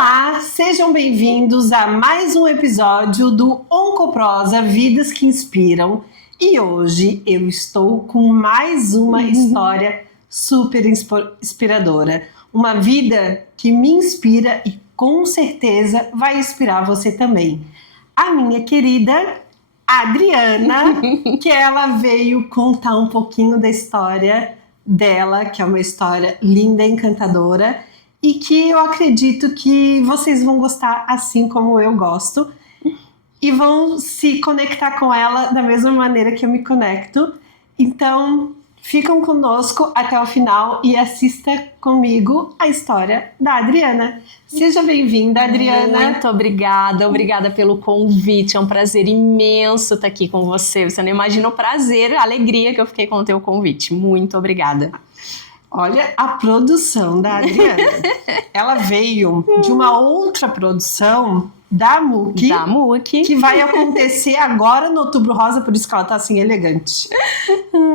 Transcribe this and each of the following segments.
Olá, sejam bem-vindos a mais um episódio do Oncoprosa Vidas que Inspiram. E hoje eu estou com mais uma história super inspiradora. Uma vida que me inspira e com certeza vai inspirar você também. A minha querida Adriana, que ela veio contar um pouquinho da história dela, que é uma história linda, encantadora, e que eu acredito que vocês vão gostar assim como eu gosto e vão se conectar com ela da mesma maneira que eu me conecto. Então, ficam conosco até o final e assista comigo a história da Adriana. Seja bem-vinda, Adriana. Muito obrigada pelo convite. É um prazer imenso estar aqui com você. Você não imagina o prazer, a alegria que eu fiquei com o teu convite. Muito obrigada. Olha a produção da Adriana. Ela veio de uma outra produção da MUC, que vai acontecer agora no Outubro Rosa, por isso que ela tá assim elegante.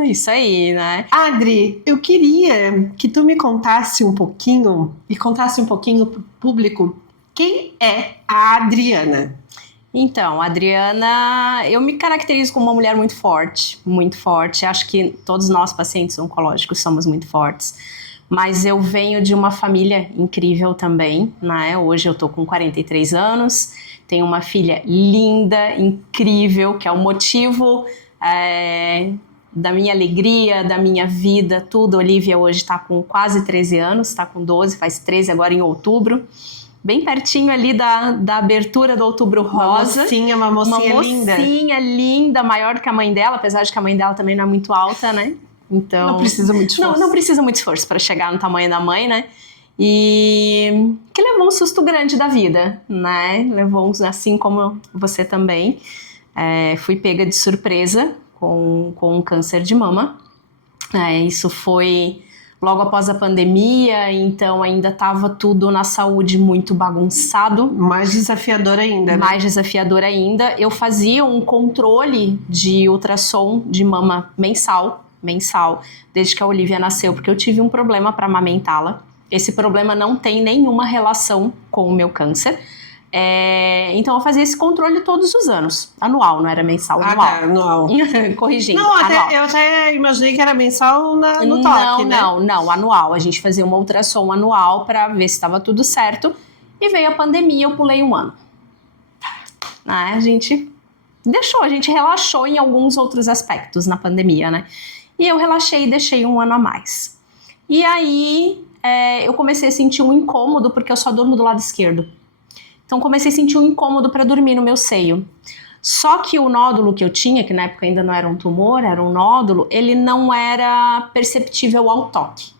Isso aí, né? Adri, eu queria que tu me contasse um pouquinho pro público quem é a Adriana. Então, Adriana, eu me caracterizo como uma mulher muito forte, muito forte. Acho que todos nós, pacientes oncológicos, somos muito fortes. Mas eu venho de uma família incrível também, né? Hoje eu tô com 43 anos, tenho uma filha linda, incrível, que é o motivo da minha alegria, da minha vida, tudo. Olivia hoje está com quase 13 anos, está com 12, faz 13 agora em outubro. Bem pertinho ali da abertura do Outubro Rosa. Uma mocinha linda. Uma mocinha linda, maior do que a mãe dela, apesar de que a mãe dela também não é muito alta, né? Então, não precisa muito esforço. Não precisa muito esforço para chegar no tamanho da mãe, né? E que levou um susto grande da vida, né? Levou, assim como você também. Fui pega de surpresa com um câncer de mama. Isso foi logo após a pandemia, então ainda estava tudo na saúde muito bagunçado. Mais desafiador ainda, né? Mais desafiador ainda. Eu fazia um controle de ultrassom de mama mensal, desde que a Olivia nasceu, porque eu tive um problema para amamentá-la. Esse problema não tem nenhuma relação com o meu câncer. Então eu fazia esse controle todos os anos, anual, não era mensal, anual. Tá, anual. Corrigindo, não, anual. Eu até imaginei que era mensal no toque, né? Não, anual. A gente fazia uma ultrassom anual para ver se estava tudo certo. E veio a pandemia, eu pulei um ano. A gente relaxou em alguns outros aspectos na pandemia, né? E eu relaxei e deixei um ano a mais. E aí eu comecei a sentir um incômodo, porque eu só durmo do lado esquerdo. Então comecei a sentir um incômodo para dormir no meu seio. Só que o nódulo que eu tinha, que na época ainda não era um tumor, era um nódulo, ele não era perceptível ao toque,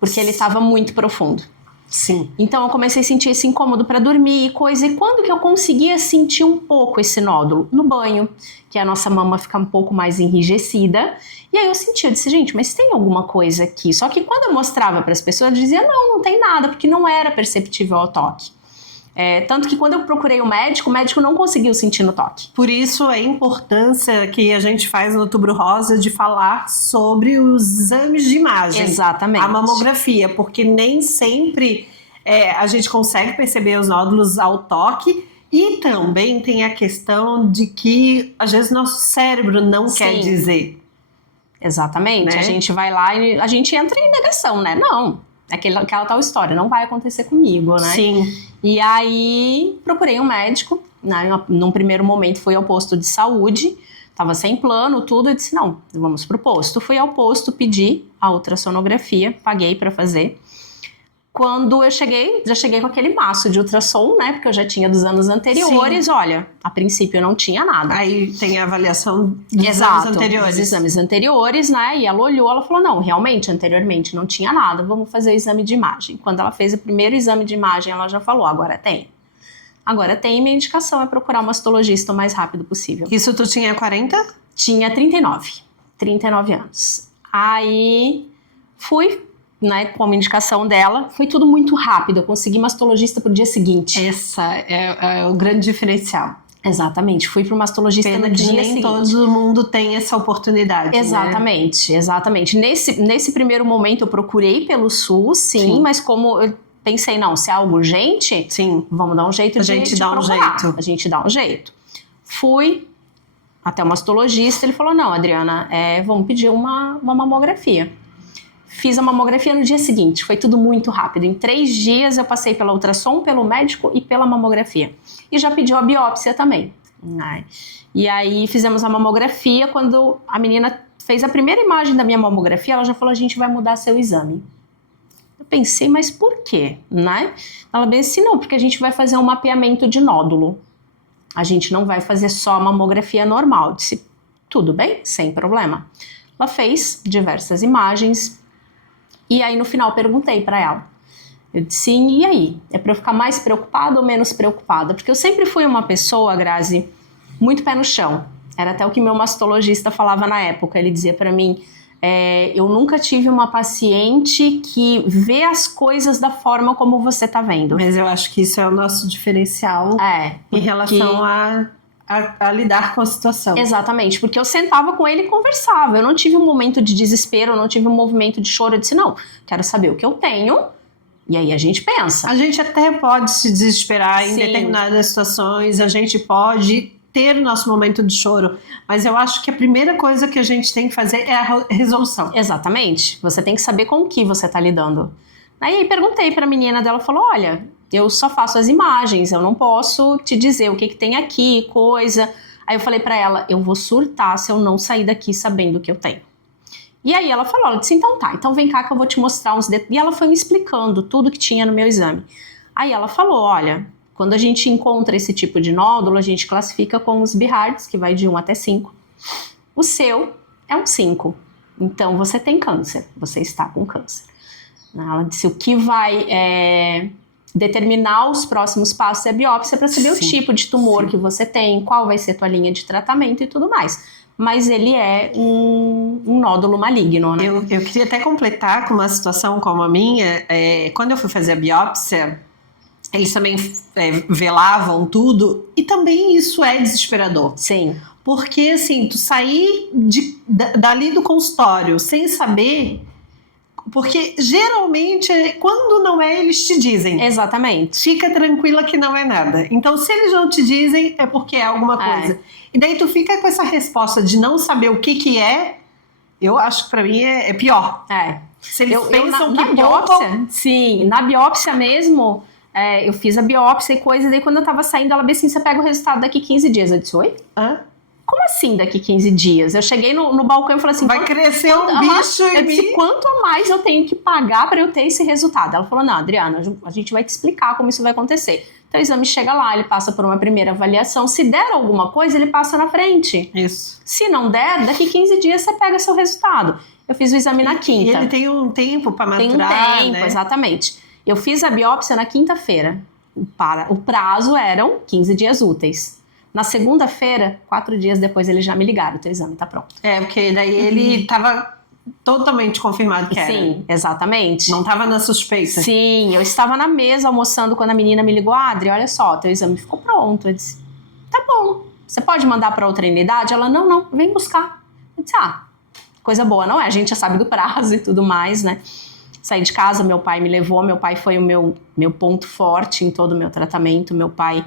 porque ele estava muito profundo. Sim. Então eu comecei a sentir esse incômodo para dormir e coisa. E quando que eu conseguia sentir um pouco esse nódulo? No banho, que a nossa mama fica um pouco mais enrijecida. E aí eu disse, gente, mas tem alguma coisa aqui? Só que quando eu mostrava para as pessoas, eu dizia, não tem nada, porque não era perceptível ao toque. Tanto que quando eu procurei o médico não conseguiu sentir no toque. Por isso a importância que a gente faz no Outubro Rosa de falar sobre os exames de imagem. Exatamente. A mamografia, porque nem sempre a gente consegue perceber os nódulos ao toque. E também tem a questão de que às vezes nosso cérebro não quer dizer. Exatamente. Né? A gente vai lá e a gente entra em negação, né? Não. Aquela tal história, não vai acontecer comigo, né? Sim. E aí, procurei um médico, né? Num primeiro momento fui ao posto de saúde, tava sem plano, tudo, eu disse, não, vamos pro posto. Fui ao posto, pedi a ultrassonografia, paguei para fazer. Quando eu cheguei, já cheguei com aquele maço de ultrassom, né? Porque eu já tinha dos anos anteriores. Sim. Olha, a princípio não tinha nada. Aí tem a avaliação dos exames anteriores. Dos exames anteriores, né? E ela olhou, ela falou, não, realmente, anteriormente não tinha nada, vamos fazer o exame de imagem. Quando ela fez o primeiro exame de imagem, ela já falou, agora tem. Minha indicação é procurar um mastologista o mais rápido possível. Isso tu tinha 40? Tinha 39 anos. Aí fui, né, com a indicação dela, foi tudo muito rápido, eu consegui mastologista pro dia seguinte. Essa é o grande diferencial. Exatamente, fui pro mastologista no dia seguinte. Nem todo mundo tem essa oportunidade. Exatamente, né? Exatamente. Nesse primeiro momento eu procurei pelo SUS, sim, mas como eu pensei, não, se é algo urgente, Sim. vamos dar um jeito A de gente dá um procurar. jeito. A gente dá um jeito. Fui até o mastologista, ele falou, não, Adriana, vamos pedir uma mamografia. Fiz a mamografia no dia seguinte, foi tudo muito rápido. Em 3 dias eu passei pela ultrassom, pelo médico e pela mamografia. E já pediu a biópsia também. E aí fizemos a mamografia, quando a menina fez a primeira imagem da minha mamografia, ela já falou, a gente vai mudar seu exame. Eu pensei, mas por quê? Né? Ela disse, não, porque a gente vai fazer um mapeamento de nódulo. A gente não vai fazer só a mamografia normal. Eu disse, tudo bem, sem problema. Ela fez diversas imagens e aí no final perguntei para ela. Eu disse, e aí? É para eu ficar mais preocupada ou menos preocupada? Porque eu sempre fui uma pessoa, Grazi, muito pé no chão. Era até o que meu mastologista falava na época. Ele dizia para mim, eu nunca tive uma paciente que vê as coisas da forma como você tá vendo. Mas eu acho que isso é o nosso diferencial em relação a lidar com a situação. Exatamente, porque eu sentava com ele e conversava. Eu não tive um momento de desespero, eu não tive um movimento de choro. Eu disse, não, quero saber o que eu tenho. E aí a gente pensa. A gente até pode se desesperar em Sim. determinadas situações, a gente pode ter o nosso momento de choro, mas eu acho que a primeira coisa que a gente tem que fazer é a resolução. Exatamente, você tem que saber com o que você está lidando. Aí perguntei para a menina dela, falou, olha, eu só faço as imagens, eu não posso te dizer o que tem aqui, coisa. Aí eu falei para ela, eu vou surtar se eu não sair daqui sabendo o que eu tenho. E aí ela falou, ela disse, então tá, então vem cá que eu vou te mostrar uns detalhes. E ela foi me explicando tudo que tinha no meu exame. Aí ela falou, olha, quando a gente encontra esse tipo de nódulo, a gente classifica com os Behards, que vai de 1 até 5. O seu é um 5. Então você tem câncer, você está com câncer. Ela disse, o que vai determinar os próximos passos é a biópsia para saber o tipo de tumor que você tem, qual vai ser a tua linha de tratamento e tudo mais. Mas ele é um nódulo maligno, né? Eu queria até completar com uma situação como a minha. Quando eu fui fazer a biópsia, eles também velavam tudo. E também isso é desesperador. Sim. Porque, assim, tu sair dali do consultório sem saber... Porque, geralmente, quando não é, eles te dizem. Exatamente. Fica tranquila que não é nada. Então, se eles não te dizem, é porque é alguma coisa. E daí tu fica com essa resposta de não saber o que é, eu acho que pra mim é pior. Se eles pensam que na biópsia, sim, na biópsia mesmo, eu fiz a biópsia e coisa, e daí quando eu tava saindo, ela disse assim, você pega o resultado daqui 15 dias. Eu disse, oi? Hã? Como assim daqui 15 dias? Eu cheguei no balcão e falei assim... Vai crescer um bicho em mim? Eu disse, quanto a mais eu tenho que pagar para eu ter esse resultado? Ela falou, não, Adriana, a gente vai te explicar como isso vai acontecer. Então o exame chega lá, ele passa por uma primeira avaliação. Se der alguma coisa, ele passa na frente. Isso. Se não der, daqui 15 dias você pega seu resultado. Eu fiz o exame na quinta. E ele tem um tempo para maturar, tem um tempo, né? Exatamente. Eu fiz a biópsia na quinta-feira. O prazo eram 15 dias úteis. Na segunda-feira, 4 dias depois, eles já me ligaram, o teu exame tá pronto. Porque daí ele tava totalmente confirmado que era. Sim, exatamente. Não tava na suspeita. Sim, eu estava na mesa almoçando quando a menina me ligou, Adri, olha só, teu exame ficou pronto. Eu disse, tá bom, você pode mandar para outra unidade? Ela, não, vem buscar. Eu disse, coisa boa, não é? A gente já sabe do prazo e tudo mais, né? Saí de casa, meu pai me levou, meu pai foi o meu ponto forte em todo o meu tratamento, meu pai...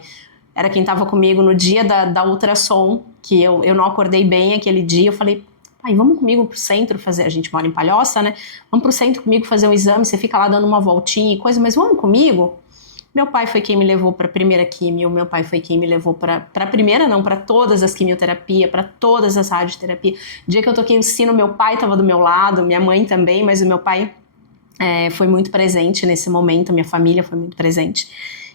Era quem estava comigo no dia da ultrassom, que eu não acordei bem aquele dia. Eu falei, pai, vamos comigo pro centro fazer... A gente mora em Palhoça, né? Vamos pro centro comigo fazer um exame, você fica lá dando uma voltinha e coisa, mas vamos comigo? Meu pai foi quem me levou para a primeira quimio, meu pai foi quem me levou para a primeira, não, para todas as quimioterapias, para todas as radioterapias. O dia que eu toquei o sino, meu pai estava do meu lado, minha mãe também, mas o meu pai foi muito presente nesse momento, minha família foi muito presente.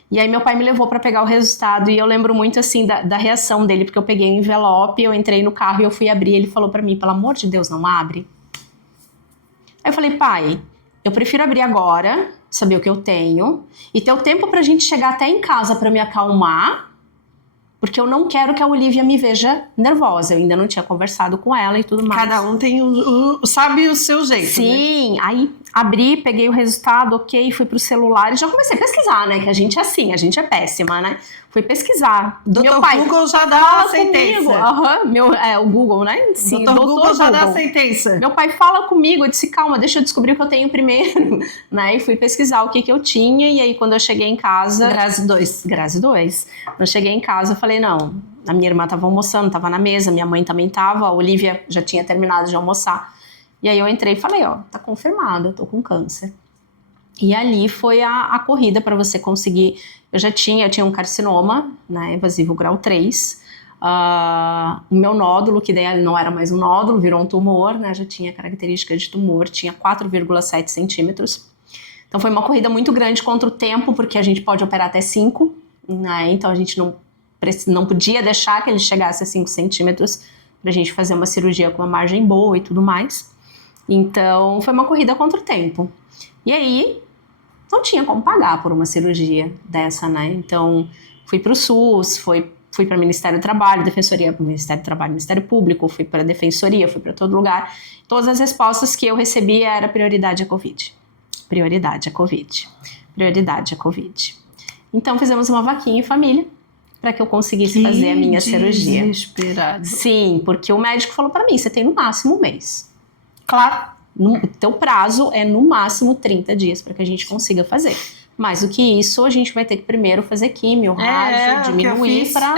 E aí meu pai me levou para pegar o resultado e eu lembro muito assim da reação dele, porque eu peguei o envelope, eu entrei no carro e eu fui abrir, ele falou para mim, pelo amor de Deus, não abre. Aí eu falei, pai, eu prefiro abrir agora, saber o que eu tenho, e ter o tempo pra gente chegar até em casa pra me acalmar, Porque eu não quero que a Olivia me veja nervosa. Eu ainda não tinha conversado com ela e tudo mais. Cada um tem sabe o seu jeito, Sim, né? Aí abri, peguei o resultado, ok, fui pro celular e já comecei a pesquisar, né? Que a gente é assim, a gente é péssima, né? Fui pesquisar. Doutor Google já dá a sentença. O Google, né? Sim, Doutor Google já dá a sentença. Meu pai fala comigo, eu disse, calma, deixa eu descobrir o que eu tenho primeiro. Né? E fui pesquisar o que eu tinha, e aí quando eu cheguei em casa... Grase 2. Grase 2. Quando eu cheguei em casa, eu falei, não, a minha irmã tava almoçando, tava na mesa, minha mãe também tava, a Olivia já tinha terminado de almoçar. E aí eu entrei e falei, ó, tá confirmado, eu tô com câncer. E ali foi a corrida para você conseguir. Eu tinha um carcinoma, né, invasivo grau 3. O meu nódulo, que daí não era mais um nódulo, virou um tumor, né, já tinha característica de tumor, tinha 4,7 centímetros. Então foi uma corrida muito grande contra o tempo, porque a gente pode operar até 5, né, então a gente não podia deixar que ele chegasse a 5 centímetros pra gente fazer uma cirurgia com uma margem boa e tudo mais. Então foi uma corrida contra o tempo. E aí não tinha como pagar por uma cirurgia dessa, né? Então fui pro SUS, fui para o Ministério do Trabalho, Ministério do Trabalho, Ministério Público, fui para a Defensoria, fui para todo lugar. Todas as respostas que eu recebia era prioridade a Covid. Prioridade a Covid. Prioridade a Covid. Então fizemos uma vaquinha em família para que eu conseguisse fazer a minha cirurgia. Desesperado. Sim, porque o médico falou para mim, você tem no máximo um mês. Claro. O teu prazo é no máximo 30 dias para que a gente consiga fazer. Mais do que isso, a gente vai ter que primeiro fazer químio, rádio, diminuir para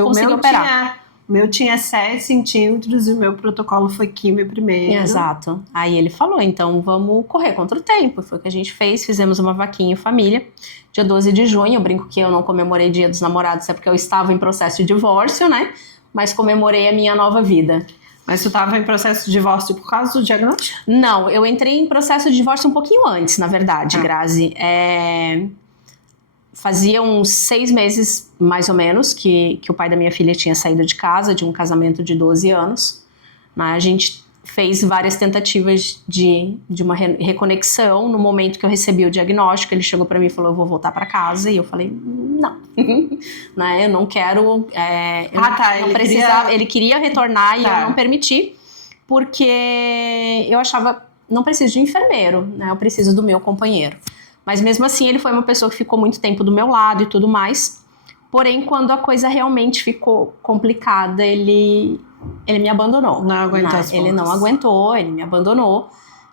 conseguir operar. O meu tinha 7 centímetros e o meu protocolo foi químio primeiro. Exato. Aí ele falou, então vamos correr contra o tempo. Foi o que a gente fez, fizemos uma vaquinha em família. Dia 12 de junho, eu brinco que eu não comemorei Dia dos Namorados, é porque eu estava em processo de divórcio, né? Mas comemorei a minha nova vida. Mas tu estava em processo de divórcio por causa do diagnóstico? Não, eu entrei em processo de divórcio um pouquinho antes, na verdade, Grazi. Fazia uns 6 meses, mais ou menos, que o pai da minha filha tinha saído de casa, de um casamento de 12 anos. Né? A gente fez várias tentativas de uma reconexão. No momento que eu recebi o diagnóstico, ele chegou para mim e falou, eu vou voltar para casa. E eu falei, não. Né? Eu não quero... não precisava, ele queria retornar e eu não permiti, porque eu achava, não preciso de um enfermeiro, né? Eu preciso do meu companheiro. Mas mesmo assim, ele foi uma pessoa que ficou muito tempo do meu lado e tudo mais. Porém, quando a coisa realmente ficou complicada, ele me abandonou. Não aguentou as Ele não aguentou, ele me abandonou.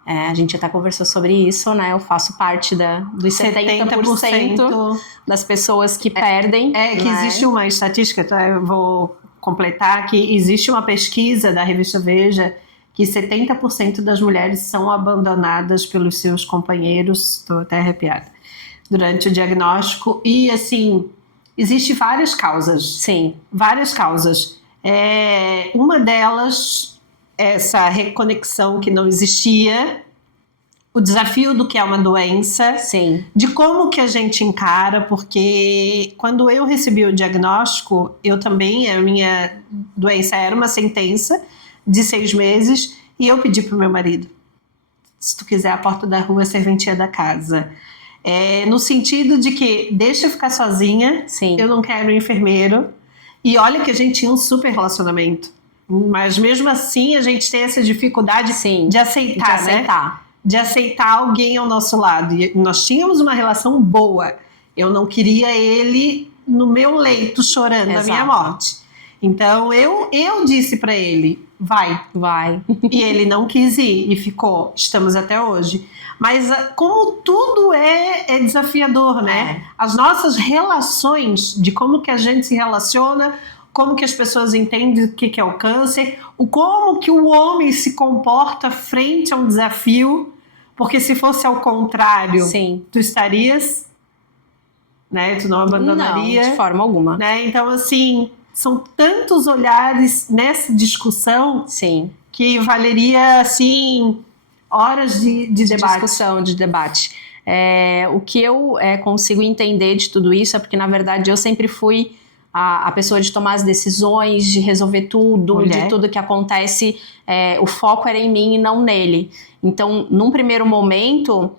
A gente até conversou sobre isso, né? Eu faço parte dos 70% das pessoas que perdem. Que existe uma estatística, eu vou completar, que existe uma pesquisa da revista Veja que 70% das mulheres são abandonadas pelos seus companheiros, estou até arrepiada, durante o diagnóstico. E, assim, existem várias causas. Sim. Várias causas. Uma delas, essa reconexão que não existia, o desafio do que é uma doença, sim, de como que a gente encara, porque quando eu recebi o diagnóstico, a minha doença era uma sentença de 6 meses, e eu pedi pro meu marido, se tu quiser a porta da rua, a serventia da casa. No sentido de que, deixa eu ficar sozinha, sim, eu não quero um enfermeiro. E olha que a gente tinha um super relacionamento. Mas mesmo assim, a gente tem essa dificuldade de aceitar, né? De aceitar alguém ao nosso lado. E nós tínhamos uma relação boa. Eu não queria ele no meu leito chorando a minha morte. Então, eu disse para ele, vai. E ele não quis ir e ficou. Estamos até hoje. Mas como tudo é desafiador, né? As nossas relações, de como que a gente se relaciona, como que as pessoas entendem o que é o câncer, como que o homem se comporta frente a um desafio, porque se fosse ao contrário, sim, tu estarias, né? Tu não abandonaria. Não, de forma alguma. Né? Então, assim, são tantos olhares nessa discussão, sim, que valeria, assim, horas de debate. Discussão, de debate. O que eu consigo entender de tudo isso é porque, na verdade, eu sempre fui a pessoa de tomar as decisões, de resolver tudo, de tudo que acontece. O foco era em mim e não nele. Então, num primeiro momento,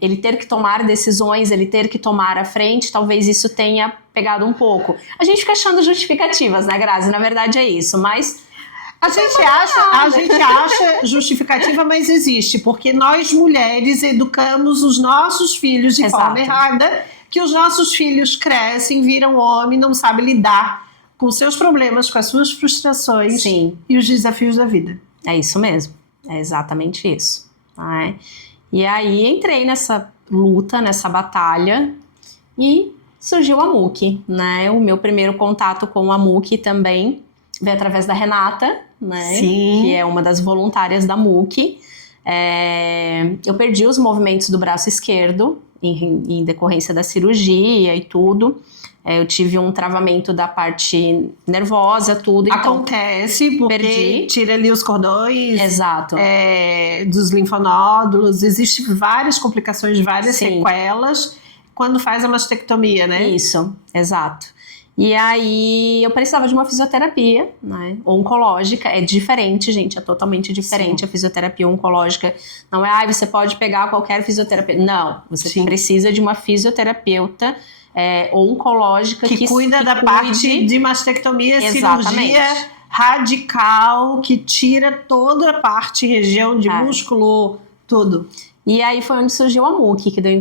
ele ter que tomar decisões, ele ter que tomar a frente, talvez isso tenha pegado um pouco. A gente fica achando justificativas, né, Grazi? Na verdade é isso, mas a gente acha justificativa, mas existe, porque nós mulheres educamos os nossos filhos de forma errada, que os nossos filhos crescem, viram homem, não sabem lidar com seus problemas, com as suas frustrações. Sim. E os desafios da vida. É isso mesmo, é exatamente isso. Né? E aí entrei nessa luta, nessa batalha e surgiu a MUC, né? O meu primeiro contato com a MUC também veio através da Renata, né? Sim. Que é uma das voluntárias da MUC. Eu perdi os movimentos do braço esquerdo em decorrência da cirurgia e tudo. Eu tive um travamento da parte nervosa, tudo. Acontece porque tira ali os cordões. Exato. Dos linfonódulos. Existem várias complicações, várias sequelas quando faz a mastectomia, né? Isso, exato. E aí eu precisava de uma fisioterapia, né, oncológica. É diferente, gente, é totalmente diferente. Sim. A fisioterapia oncológica não é, você pode pegar qualquer fisioterapeuta. Não, você precisa de uma fisioterapeuta oncológica que cuida da parte de mastectomia, cirurgia radical, que tira toda a parte, região de músculo, tudo. E aí foi onde surgiu a MUC, que eu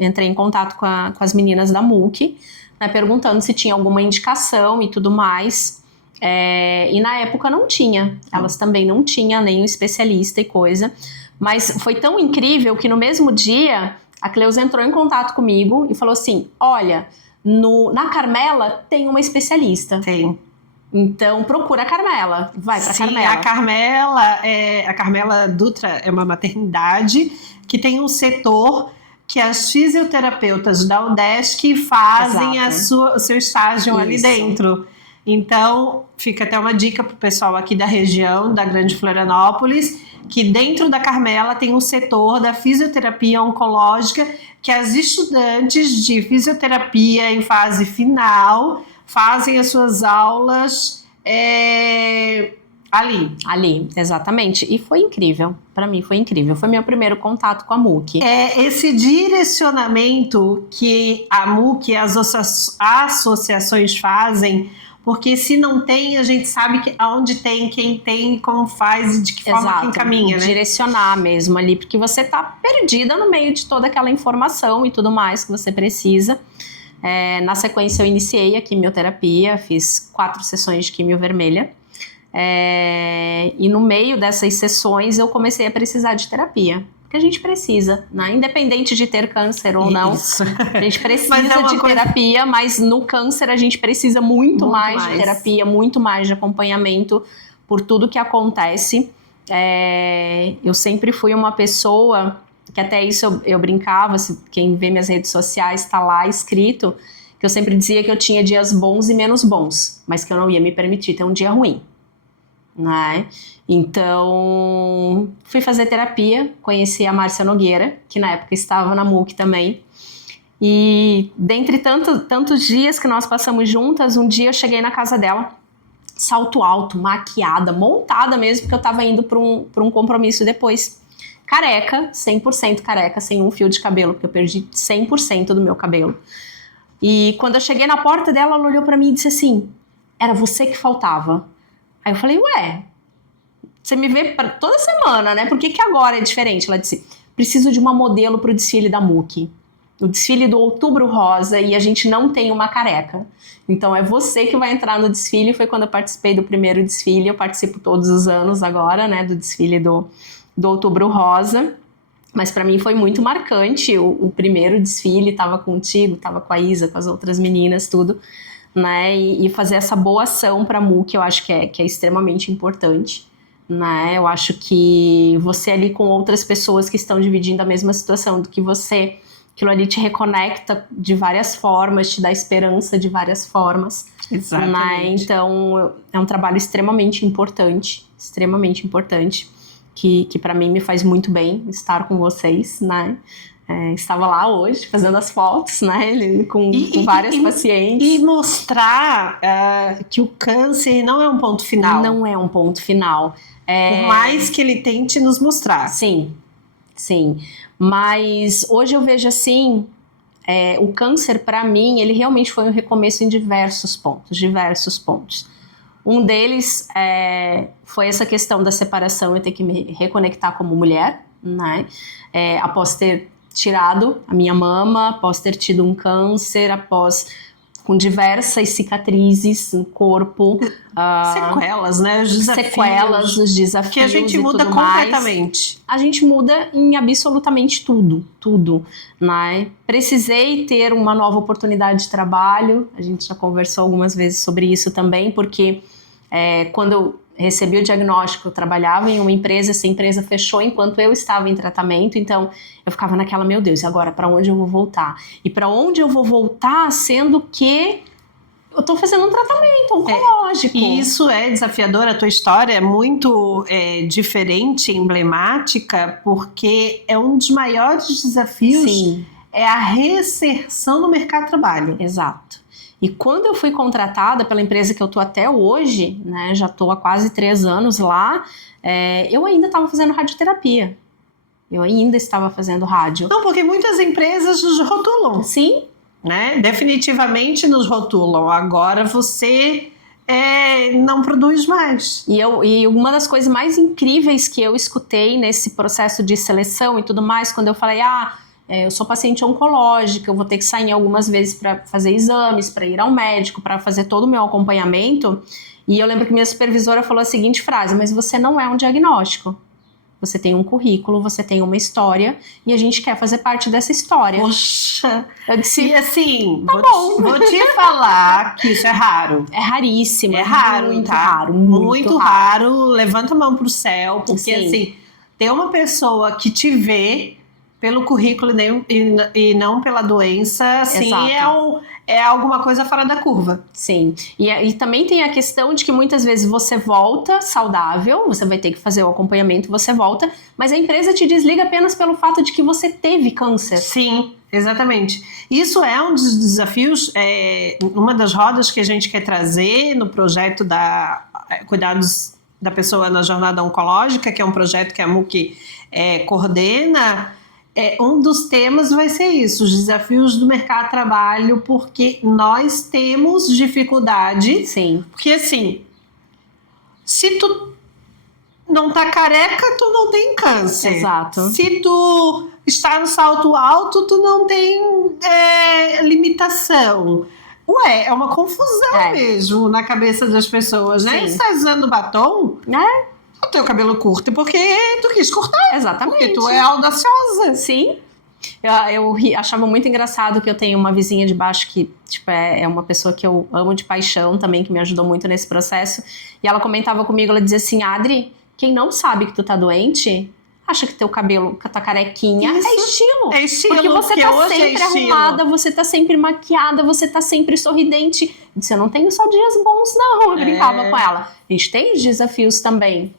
entrei em contato com as meninas da MUC, né, perguntando se tinha alguma indicação e tudo mais. E na época não tinha, elas também não tinham nenhum especialista e coisa. Mas foi tão incrível que no mesmo dia a Cleusa entrou em contato comigo e falou assim: olha, na Carmela tem uma especialista. Tem. Então procura a Carmela, vai pra Carmela. A Carmela Dutra é uma maternidade que tem um setor que as fisioterapeutas da UDESC fazem o seu estágio ali dentro. Então, fica até uma dica pro pessoal aqui da região, da Grande Florianópolis, que dentro da Carmela tem um setor da fisioterapia oncológica, que as estudantes de fisioterapia em fase final fazem as suas aulas ali, exatamente. E foi incrível, para mim foi incrível. Foi meu primeiro contato com a MUC. Esse direcionamento que a MUC e as associações fazem, porque se não tem, a gente sabe aonde tem, quem tem, como faz e de que forma que encaminha, né? Direcionar mesmo ali, porque você tá perdida no meio de toda aquela informação e tudo mais que você precisa. Na sequência eu iniciei a quimioterapia, fiz 4 sessões de quimio vermelha. E no meio dessas sessões eu comecei a precisar de terapia. Porque a gente precisa, né? Independente de ter câncer ou não. A gente precisa de terapia, mas no câncer a gente precisa muito mais de terapia, muito mais de acompanhamento por tudo que acontece. Eu sempre fui uma pessoa que até isso eu brincava, quem vê minhas redes sociais está lá escrito, que eu sempre dizia que eu tinha dias bons e menos bons, mas que eu não ia me permitir ter um dia ruim. Né? Então fui fazer terapia, conheci a Márcia Nogueira, que na época estava na MUC também, e dentre tantos dias que nós passamos juntas, um dia eu cheguei na casa dela, salto alto, maquiada, montada mesmo, porque eu estava indo para um compromisso depois, careca, 100% careca, sem um fio de cabelo, porque eu perdi 100% do meu cabelo. E quando eu cheguei na porta dela, ela olhou para mim e disse assim: era você que faltava. Aí eu falei: ué, você me vê toda semana, né? Por que agora é diferente? Ela disse: preciso de uma modelo pro desfile da MUC. O desfile do Outubro Rosa, e a gente não tem uma careca. Então é você que vai entrar no desfile. Foi quando eu participei do primeiro desfile. Eu participo todos os anos agora, né? Do desfile do Outubro Rosa. Mas para mim foi muito marcante o primeiro desfile. Tava contigo, tava com a Isa, com as outras meninas, tudo. Né, e fazer essa boa ação para a MUC, eu acho que é extremamente importante, né? Eu acho que você ali com outras pessoas que estão dividindo a mesma situação do que você, aquilo ali te reconecta de várias formas, te dá esperança de várias formas. Exatamente. Né? Então é um trabalho extremamente importante, que para mim me faz muito bem estar com vocês, né? Estava lá hoje fazendo as fotos, né, com várias pacientes. E mostrar que o câncer não é um ponto final. Não é um ponto final. Por mais que ele tente nos mostrar. Sim, Sim, mas hoje eu vejo assim, o câncer para mim, ele realmente foi um recomeço em diversos pontos. Um deles foi essa questão da separação, eu ter que me reconectar como mulher, né? Após ter tirado a minha mama, após ter tido um câncer, com diversas cicatrizes no corpo. Sequelas, né? Os desafios. Sequelas, os desafios que a gente muda e tudo completamente. A gente muda em absolutamente tudo, né? Precisei ter uma nova oportunidade de trabalho, a gente já conversou algumas vezes sobre isso também, porque quando eu recebi o diagnóstico, eu trabalhava em uma empresa, essa empresa fechou enquanto eu estava em tratamento, então eu ficava naquela, meu Deus, e agora para onde eu vou voltar? E para onde eu vou voltar, sendo que eu tô fazendo um tratamento oncológico. Isso é desafiador, a tua história é muito diferente, emblemática, porque é um dos maiores desafios. Sim. É a reinserção no mercado de trabalho. Exato. E quando eu fui contratada pela empresa que eu tô até hoje, né, já tô há quase 3 anos lá, eu ainda estava fazendo radioterapia. Eu ainda estava fazendo rádio. Não, porque muitas empresas nos rotulam. Sim. Né? Definitivamente nos rotulam. Agora você não produz mais. E uma das coisas mais incríveis que eu escutei nesse processo de seleção e tudo mais, quando eu falei, eu sou paciente oncológica, eu vou ter que sair algumas vezes para fazer exames, para ir ao médico, para fazer todo o meu acompanhamento. E eu lembro que minha supervisora falou a seguinte frase: mas você não é um diagnóstico. Você tem um currículo, você tem uma história e a gente quer fazer parte dessa história. Poxa! Eu disse, e assim, vou te falar que isso é raro. É raríssimo. É raro, muito tá? raro. Muito raro. Levanta a mão pro céu, porque Sim. assim, ter uma pessoa que te vê pelo currículo e não pela doença, assim, é alguma coisa fora da curva. Sim, e também tem a questão de que muitas vezes você volta saudável, você vai ter que fazer o acompanhamento, você volta, mas a empresa te desliga apenas pelo fato de que você teve câncer. Sim, exatamente. Isso é um dos desafios, uma das rodas que a gente quer trazer no projeto da Cuidados da Pessoa na Jornada Oncológica, que é um projeto que a MUC coordena. Um dos temas vai ser isso, os desafios do mercado de trabalho, porque nós temos dificuldade. Sim. Porque assim, se tu não tá careca, tu não tem câncer. Exato. Se tu está no salto alto, tu não tem limitação. É uma confusão mesmo na cabeça das pessoas, né? Sim. Você tá usando batom? O teu cabelo curto porque tu quis cortar. Exatamente. Porque tu é audaciosa. Sim. Eu achava muito engraçado que eu tenho uma vizinha de baixo que tipo, é uma pessoa que eu amo de paixão também, que me ajudou muito nesse processo. E ela comentava comigo, ela dizia assim, Adri, quem não sabe que tu tá doente, acha que teu cabelo, que a tua carequinha é estilo. É estilo. Porque você tá sempre arrumada, você tá sempre maquiada, você tá sempre sorridente. Eu disse, eu não tenho só dias bons não, eu brincava com ela. A gente tem os desafios também.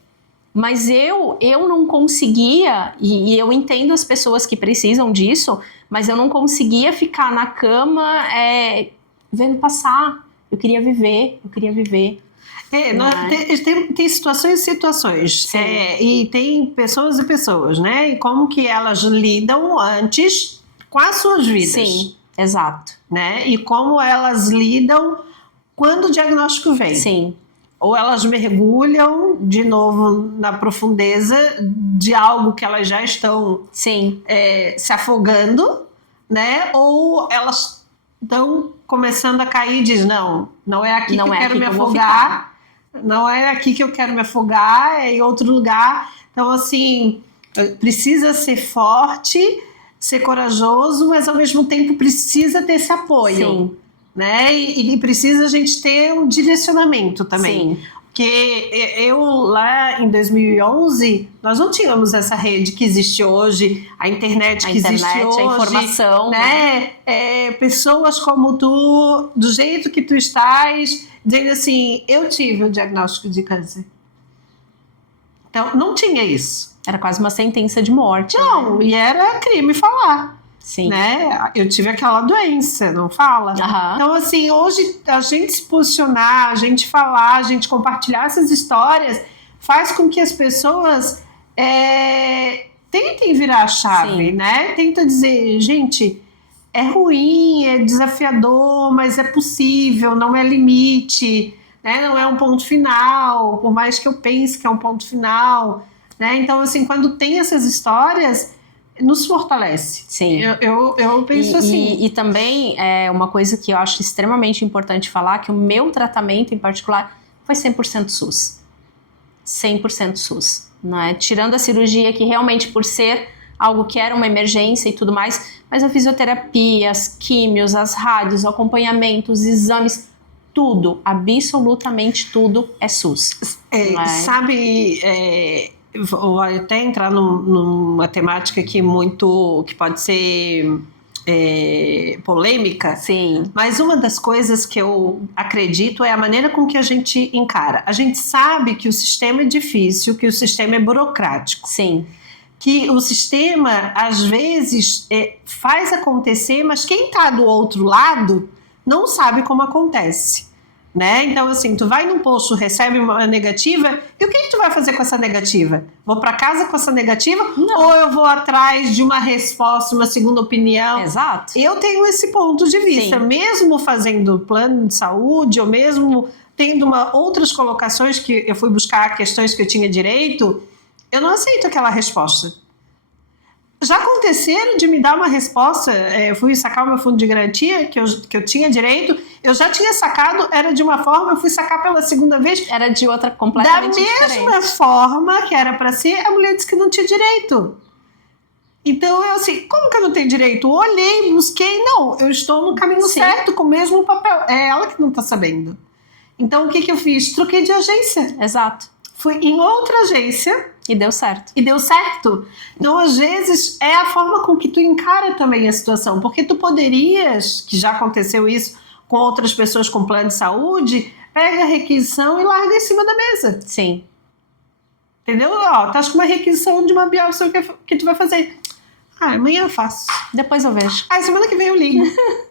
Mas eu não conseguia, e eu entendo as pessoas que precisam disso, mas eu não conseguia ficar na cama vendo passar. Eu queria viver. Tem situações e situações. E tem pessoas e pessoas, né? E como que elas lidam antes com as suas vidas. Sim, exato. Né? E como elas lidam quando o diagnóstico vem. Sim. Ou elas mergulham de novo na profundeza de algo que elas já estão se afogando, né? Ou elas estão começando a cair e dizem, não é aqui que eu quero me afogar, não é aqui que eu quero me afogar, é em outro lugar. Então, assim, precisa ser forte, ser corajoso, mas ao mesmo tempo precisa ter esse apoio. Sim. Né? E precisa a gente ter um direcionamento também. Sim. Porque eu lá em 2011, nós não tínhamos essa rede que existe hoje, a internet que existe hoje. A informação. Né? Pessoas como tu, do jeito que tu estás, dizendo assim, eu tive o diagnóstico de câncer. Então, não tinha isso. Era quase uma sentença de morte. Não, e era crime falar. Sim. Né? Eu tive aquela doença, não fala? Uhum. Então, assim, hoje a gente se posicionar, a gente falar, a gente compartilhar essas histórias faz com que as pessoas tentem virar a chave, né? Tenta dizer, gente, é ruim, é desafiador, mas é possível, não é limite, né? Não é um ponto final, por mais que eu pense que é um ponto final, né? Então, assim, quando tem essas histórias, nos fortalece. Sim. Eu penso assim. E também é uma coisa que eu acho extremamente importante falar, que o meu tratamento em particular foi 100% SUS. 100% SUS. Né? Tirando a cirurgia, que realmente por ser algo que era uma emergência e tudo mais, mas a fisioterapia, as químios, as rádios, o acompanhamento, os exames, tudo, absolutamente tudo é SUS. Sabe, vou até entrar numa temática aqui muito, que pode ser polêmica. Sim. Mas uma das coisas que eu acredito é a maneira com que a gente encara. A gente sabe que o sistema é difícil, que o sistema é burocrático. Sim. Que o sistema, às vezes, faz acontecer, mas quem está do outro lado não sabe como acontece. Né? Então, assim, tu vai num posto, recebe uma negativa, e o que tu vai fazer com essa negativa? Vou para casa com essa negativa? Não. Ou eu vou atrás de uma resposta, uma segunda opinião? Exato. Eu tenho esse ponto de vista. Sim. Mesmo fazendo plano de saúde, ou mesmo tendo outras colocações que eu fui buscar questões que eu tinha direito, eu não aceito aquela resposta. Já aconteceram de me dar uma resposta, eu fui sacar o meu fundo de garantia, que eu tinha direito, eu já tinha sacado, era de uma forma, eu fui sacar pela segunda vez. Era de outra completamente diferente. Da mesma forma que era para ser, a mulher disse que não tinha direito. Então, eu assim, como que eu não tenho direito? Olhei, busquei, não, eu estou no caminho certo, com o mesmo papel. É ela que não está sabendo. Então, o que eu fiz? Troquei de agência. Exato. Fui em outra agência. E deu certo. E deu certo. Então, às vezes, é a forma com que tu encara também a situação. Porque tu poderias, que já aconteceu isso com outras pessoas com plano de saúde, pega a requisição e larga em cima da mesa. Sim. Entendeu? Ó, estás com uma requisição de uma biópsia que tu vai fazer. Amanhã eu faço. Depois eu vejo. Semana que vem eu ligo.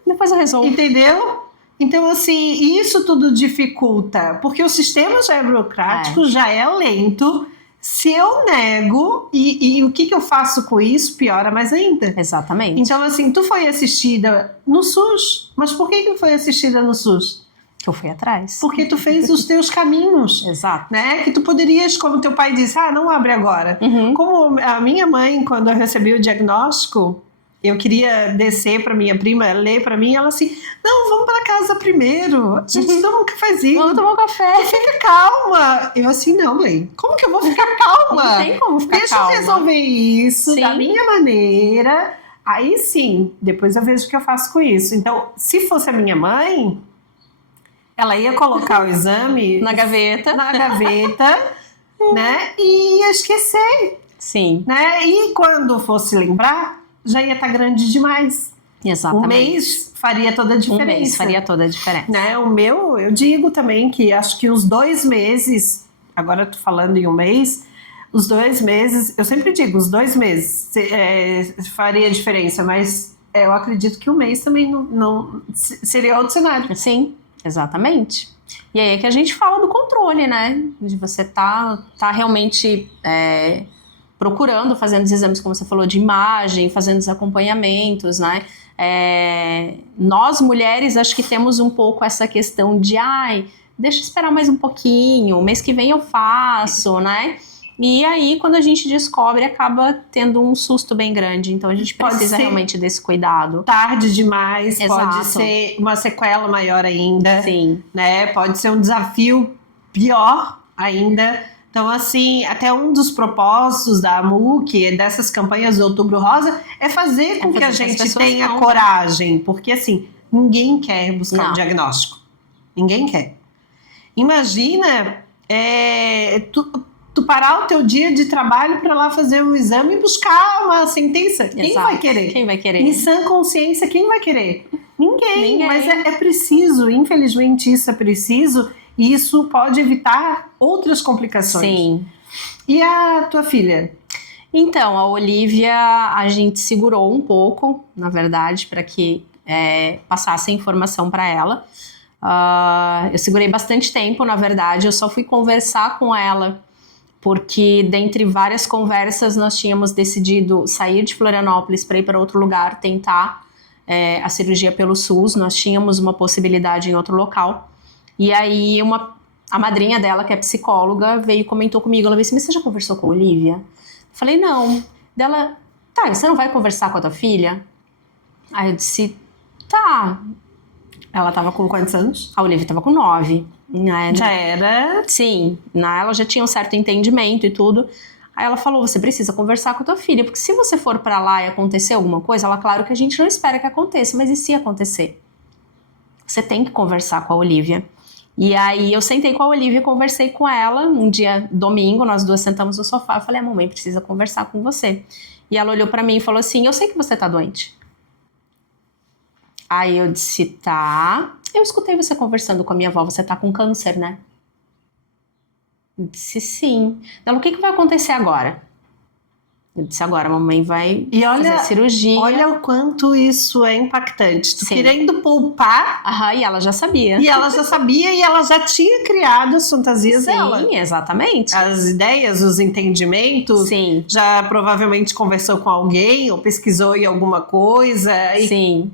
Depois eu resolvo. Entendeu? Então, assim, isso tudo dificulta. Porque o sistema já é burocrático, já é lento. Se eu nego, e o que eu faço com isso, piora mais ainda. Exatamente. Então, assim, tu foi assistida no SUS. Mas por que foi assistida no SUS? Que eu fui atrás. Porque tu fez os teus caminhos. Exato. Né? Que tu poderias, como teu pai disse, não abre agora. Uhum. Como a minha mãe, quando eu recebi o diagnóstico, eu queria descer para minha prima, ler para mim, ela assim, não, vamos para casa primeiro, a gente toma um cafezinho. Vamos tomar um café. Fica calma. Eu assim, não, mãe, como que eu vou ficar calma? Não tem como ficar calma. Deixa eu resolver isso da minha maneira, aí sim, depois eu vejo o que eu faço com isso. Então, se fosse a minha mãe, ela ia colocar o exame na gaveta, né, e ia esquecer. Sim. Né? E quando fosse lembrar, já ia estar grande demais. Exatamente. Um mês faria toda a diferença. Um mês faria toda a diferença. Né? O meu, eu digo também que acho que os 2 meses, agora eu tô falando em um mês, os 2 meses, eu sempre digo, os 2 meses faria diferença, mas eu acredito que um mês também não seria outro cenário. Sim, exatamente. E aí é que a gente fala do controle, né? De você tá realmente procurando, fazendo os exames, como você falou, de imagem, fazendo os acompanhamentos, né? Nós, mulheres, acho que temos um pouco essa questão de, deixa eu esperar mais um pouquinho, mês que vem eu faço, né? E aí, quando a gente descobre, acaba tendo um susto bem grande. Então, a gente precisa realmente desse cuidado. Tarde demais, Exato. Pode ser uma sequela maior ainda. Sim. Né? Pode ser um desafio pior ainda. Então, assim, até um dos propósitos da AMUC, dessas campanhas do Outubro Rosa, é fazer com que a gente tenha coragem. Porque, assim, ninguém quer buscar um diagnóstico. Ninguém quer. Imagina tu parar o teu dia de trabalho para lá fazer um exame e buscar uma sentença. Quem vai querer? Quem vai querer? Em sã consciência, quem vai querer? Ninguém. Mas é preciso, infelizmente isso é preciso, e isso pode evitar outras complicações. Sim. E a tua filha? Então, a Olivia, a gente segurou um pouco, na verdade, para que passasse a informação para ela. Eu segurei bastante tempo, na verdade, eu só fui conversar com ela porque dentre várias conversas nós tínhamos decidido sair de Florianópolis para ir para outro lugar, tentar a cirurgia pelo SUS. Nós tínhamos uma possibilidade em outro local. E aí a madrinha dela, que é psicóloga, veio e comentou comigo. Ela disse: mas você já conversou com a Olivia? Falei: não. Dela: tá, você não vai conversar com a tua filha? Aí eu disse: tá. Ela tava com quantos anos? A Olivia tava com 9. Já era? Sim, ela já tinha um certo entendimento e tudo. Aí ela falou: você precisa conversar com a tua filha, porque se você for pra lá e acontecer alguma coisa, ela, claro que a gente não espera que aconteça, mas e se acontecer? Você tem que conversar com a Olivia. E aí eu sentei com a Olivia e conversei com ela um dia, domingo, nós duas sentamos no sofá. Eu falei: a mamãe precisa conversar com você. E ela olhou pra mim e falou assim: eu sei que você tá doente. Aí eu disse: tá. Eu escutei você conversando com a minha avó, você tá com câncer, né? Eu disse: sim. Ela: o que vai acontecer agora? Eu disse: agora a mamãe vai fazer a cirurgia. Olha o quanto isso é impactante. Tu Sim. querendo poupar. Aham, e ela já sabia. E ela já sabia e ela já tinha criado as fantasias dela. Sim, exatamente. As ideias, os entendimentos. Sim. Já provavelmente conversou com alguém ou pesquisou em alguma coisa. E... sim.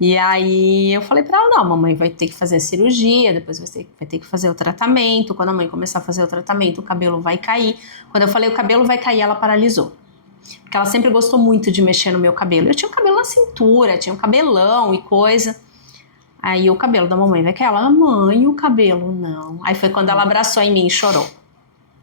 E aí eu falei pra ela: não, a mamãe vai ter que fazer a cirurgia, depois vai ter que fazer o tratamento. Quando a mãe começar a fazer o tratamento, o cabelo vai cair. Quando eu falei o cabelo vai cair, ela paralisou. Porque ela sempre gostou muito de mexer no meu cabelo. Eu tinha um cabelo na cintura, tinha um cabelão e coisa. Aí o cabelo da mamãe vai cair. Ela: mãe, o cabelo não. Aí foi quando ela abraçou em mim e chorou.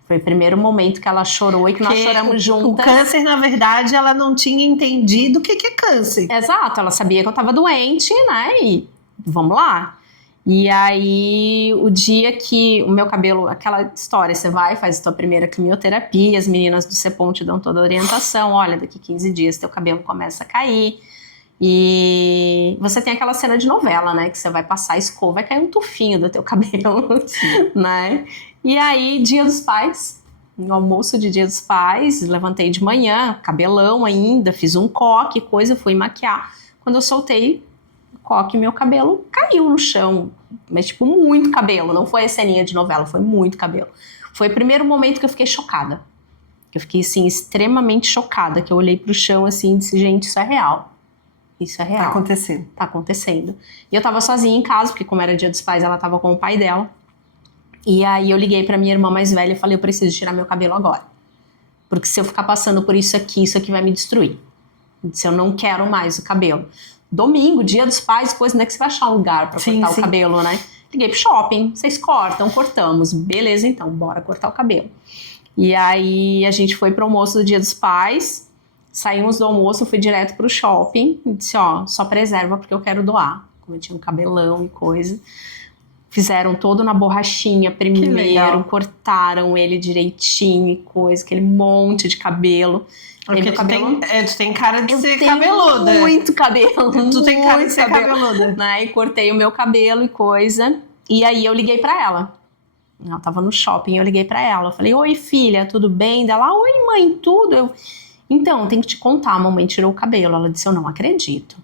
Foi o primeiro momento que ela chorou e que nós choramos juntas. O câncer, na verdade, ela não tinha entendido o que é câncer. Exato, ela sabia que eu tava doente, né? E vamos lá. E aí, o dia que o meu cabelo, aquela história, você vai, faz a tua primeira quimioterapia, as meninas do CEPOM te dão toda a orientação: olha, daqui 15 dias teu cabelo começa a cair. E você tem aquela cena de novela, né? Que você vai passar a escova, vai cair um tufinho do teu cabelo, né? E aí, Dia dos Pais, no almoço de Dia dos Pais, levantei de manhã, cabelão ainda, fiz um coque, coisa, fui maquiar. Quando eu soltei o coque, meu cabelo caiu no chão, mas tipo, muito cabelo, não foi a ceninha de novela, foi muito cabelo. Foi o primeiro momento que eu fiquei chocada. Eu fiquei, assim, extremamente chocada, que eu olhei pro chão, assim, e disse: gente, isso é real. Isso é real. Tá acontecendo. Tá acontecendo. E eu tava sozinha em casa, porque como era Dia dos Pais, ela tava com o pai dela. E aí eu liguei pra minha irmã mais velha e falei: eu preciso tirar meu cabelo agora. Porque se eu ficar passando por isso aqui vai me destruir. Eu disse: eu não quero mais o cabelo. Domingo, Dia dos Pais, depois onde é que você vai achar um lugar pra cortar o cabelo, né? Liguei pro shopping: vocês cortam? Cortamos. Beleza, então, bora cortar o cabelo. E aí a gente foi pro almoço do Dia dos Pais. Saímos do almoço, eu fui direto pro shopping e disse: ó, só preserva porque eu quero doar. Como eu tinha um cabelão e coisa. Fizeram todo na borrachinha primeiro, cortaram ele direitinho e coisa, aquele monte de cabelo. Porque tu tem cara de ser cabeluda. Muito cabelo. Tu tem cara de ser cabeluda. Né? E cortei o meu cabelo e coisa. E aí eu liguei pra ela. Ela tava no shopping, eu liguei pra ela. Eu falei: oi, filha, tudo bem? Dela: oi, mãe, tudo? Então, tenho que te contar, a mamãe tirou o cabelo. Ela disse: eu não acredito.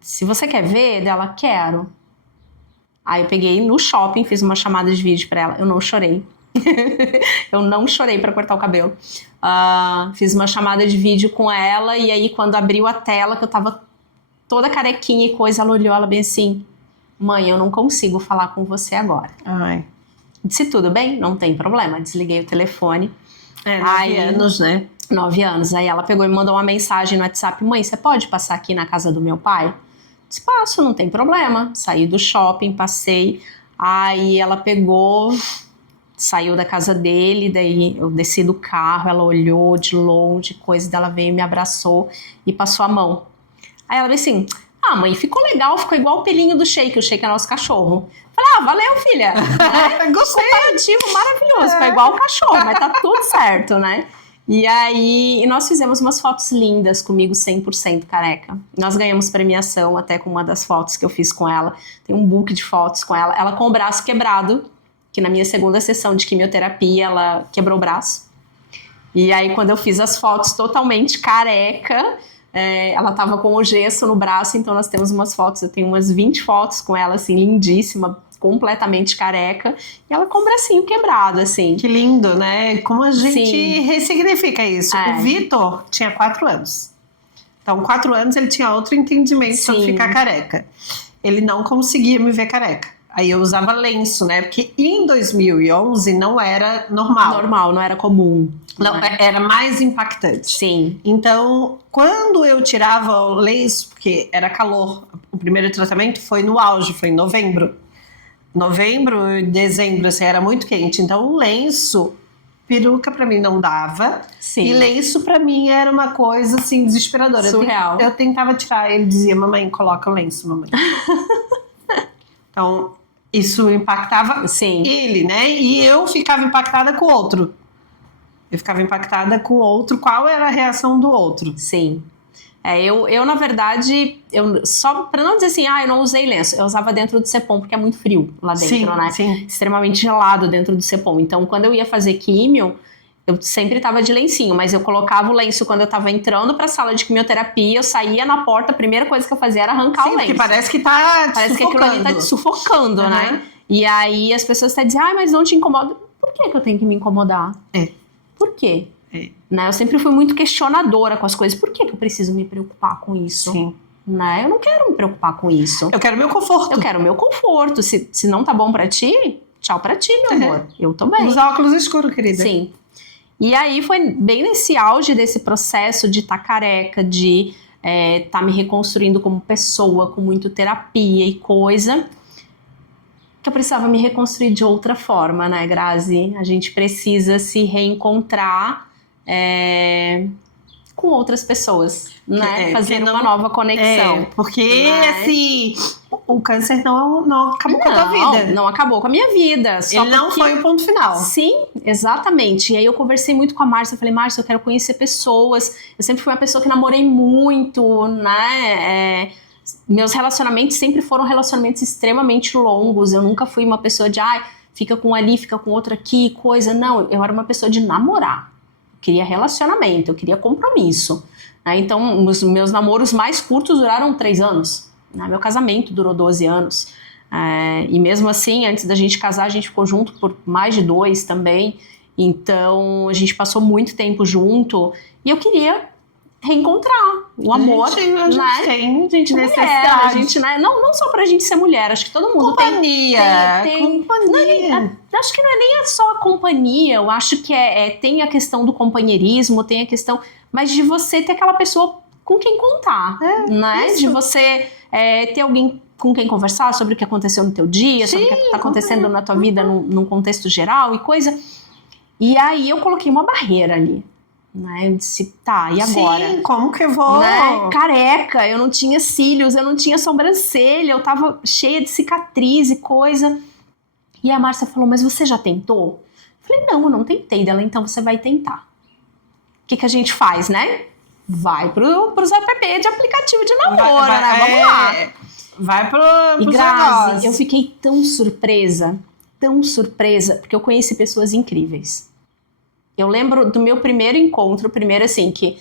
Se você quer ver, dela: quero. Aí eu peguei no shopping, fiz uma chamada de vídeo pra ela. Eu não chorei. Eu não chorei pra cortar o cabelo. Fiz uma chamada de vídeo com ela. E aí quando abriu a tela, que eu tava toda carequinha e coisa, ela olhou, ela bem assim: mãe, eu não consigo falar com você agora. Ai. Disse: tudo bem, não tem problema. Desliguei o telefone. 9 anos, né? 9 anos. Aí ela pegou e me mandou uma mensagem no WhatsApp: mãe, você pode passar aqui na casa do meu pai? Disse: passo, não tem problema. Saí do shopping, passei. Aí ela pegou, saiu da casa dele, daí eu desci do carro, ela olhou de longe, coisa, dela veio, me abraçou e passou a mão. Aí ela veio assim: ah, mãe, ficou legal, ficou igual o pelinho do Shake, o Shake é nosso cachorro. Falei: valeu, filha. Né? Gostei. Comparativo maravilhoso, ficou igual o cachorro, mas tá tudo certo, né? E aí, nós fizemos umas fotos lindas comigo 100% careca. Nós ganhamos premiação até com uma das fotos que eu fiz com ela. Tem um book de fotos com ela. Ela com o braço quebrado, que na minha segunda sessão de quimioterapia, ela quebrou o braço. E aí, quando eu fiz as fotos totalmente careca, ela tava com o gesso no braço, então nós temos umas fotos, eu tenho umas 20 fotos com ela, assim, lindíssima, completamente careca, e ela com o bracinho quebrado, assim. Que lindo, né? Como a gente Sim. ressignifica isso. É. O Vitor tinha 4 anos. Então, 4 anos ele tinha outro entendimento sobre Sim. ficar careca. Ele não conseguia me ver careca. Aí eu usava lenço, né? Porque em 2011 não era normal. Normal, não era comum. Não, né? era mais impactante. Sim. Então, quando eu tirava o lenço, porque era calor, o primeiro tratamento foi no auge, foi em novembro. Novembro e dezembro, assim, era muito quente. Então, o lenço, peruca pra mim não dava. Sim. E lenço pra mim era uma coisa, assim, desesperadora. Surreal. Eu tentava tirar, ele dizia, mamãe, coloca o lenço, mamãe. Então, isso impactava Sim. ele, né? E eu ficava impactada com o outro. Eu ficava impactada com o outro. Qual era a reação do outro? Sim. Eu na verdade, só pra não dizer assim, eu não usei lenço, eu usava dentro do Cepom, porque é muito frio lá dentro, Sim, né? sim. Extremamente gelado dentro do Cepom. Então, quando eu ia fazer químio, eu sempre tava de lencinho, mas eu colocava o lenço quando eu tava entrando pra sala de quimioterapia, eu saía na porta, a primeira coisa que eu fazia era arrancar o lenço. Porque parece que tá Parece que aquilo ali tá te sufocando, né? E aí as pessoas até dizem, mas não te incomoda. Por que eu tenho que me incomodar? Por quê? Né? Eu sempre fui muito questionadora com as coisas. Por que eu preciso me preocupar com isso? Sim. Né? Eu não quero me preocupar com isso. Eu quero meu conforto. Eu quero meu conforto. Se não tá bom pra ti, tchau pra ti, meu amor. Eu tô bem. Usar óculos escuros, querida. Sim. E aí foi bem nesse auge desse processo de estar careca, de estar me reconstruindo como pessoa, com muito terapia e coisa, que eu precisava me reconstruir de outra forma, né, Grazi? A gente precisa se reencontrar com outras pessoas, né? Fazer uma nova conexão. Porque, assim, o câncer não acabou com a tua vida. Não acabou com a minha vida. Só Ele não foi o ponto final. Sim, exatamente. E aí eu conversei muito com a Márcia, eu falei, Márcia, eu quero conhecer pessoas. Eu sempre fui uma pessoa que namorei muito, né? Meus relacionamentos sempre foram relacionamentos extremamente longos. Eu nunca fui uma pessoa de, fica com um ali, fica com outro aqui, coisa. Não, eu era uma pessoa de namorar. Eu queria relacionamento, eu queria compromisso. Né? Então, os meus namoros mais curtos duraram 3 anos. Né? Meu casamento durou 12 anos. E mesmo assim, antes da gente casar, a gente ficou junto por mais de 2 também. Então, a gente passou muito tempo junto. E eu queria reencontrar o amor. A gente tem necessidade. Mulher, a gente, né? Não só pra gente ser mulher, acho que todo mundo companhia. Companhia. Acho que não é nem só a companhia, eu acho que tem a questão do companheirismo, tem a questão, mas de você ter aquela pessoa com quem contar, né? Isso. De você ter alguém com quem conversar sobre o que aconteceu no teu dia, sobre o que está acontecendo na tua vida num contexto geral e coisa. E aí eu coloquei uma barreira ali. Né? Eu disse, e agora? Sim, como que eu vou? Né? Careca, eu não tinha cílios, eu não tinha sobrancelha, eu tava cheia de cicatriz e coisa. E a Márcia falou, mas você já tentou? Eu falei, não, eu não tentei. Dela, então você vai tentar. O que a gente faz, né? Vai pros app de aplicativo de namoro, né? Vamos lá. Vai pros Grazi, negócios. eu fiquei tão surpresa, porque eu conheci pessoas incríveis. Eu lembro do meu primeiro encontro, primeiro assim, que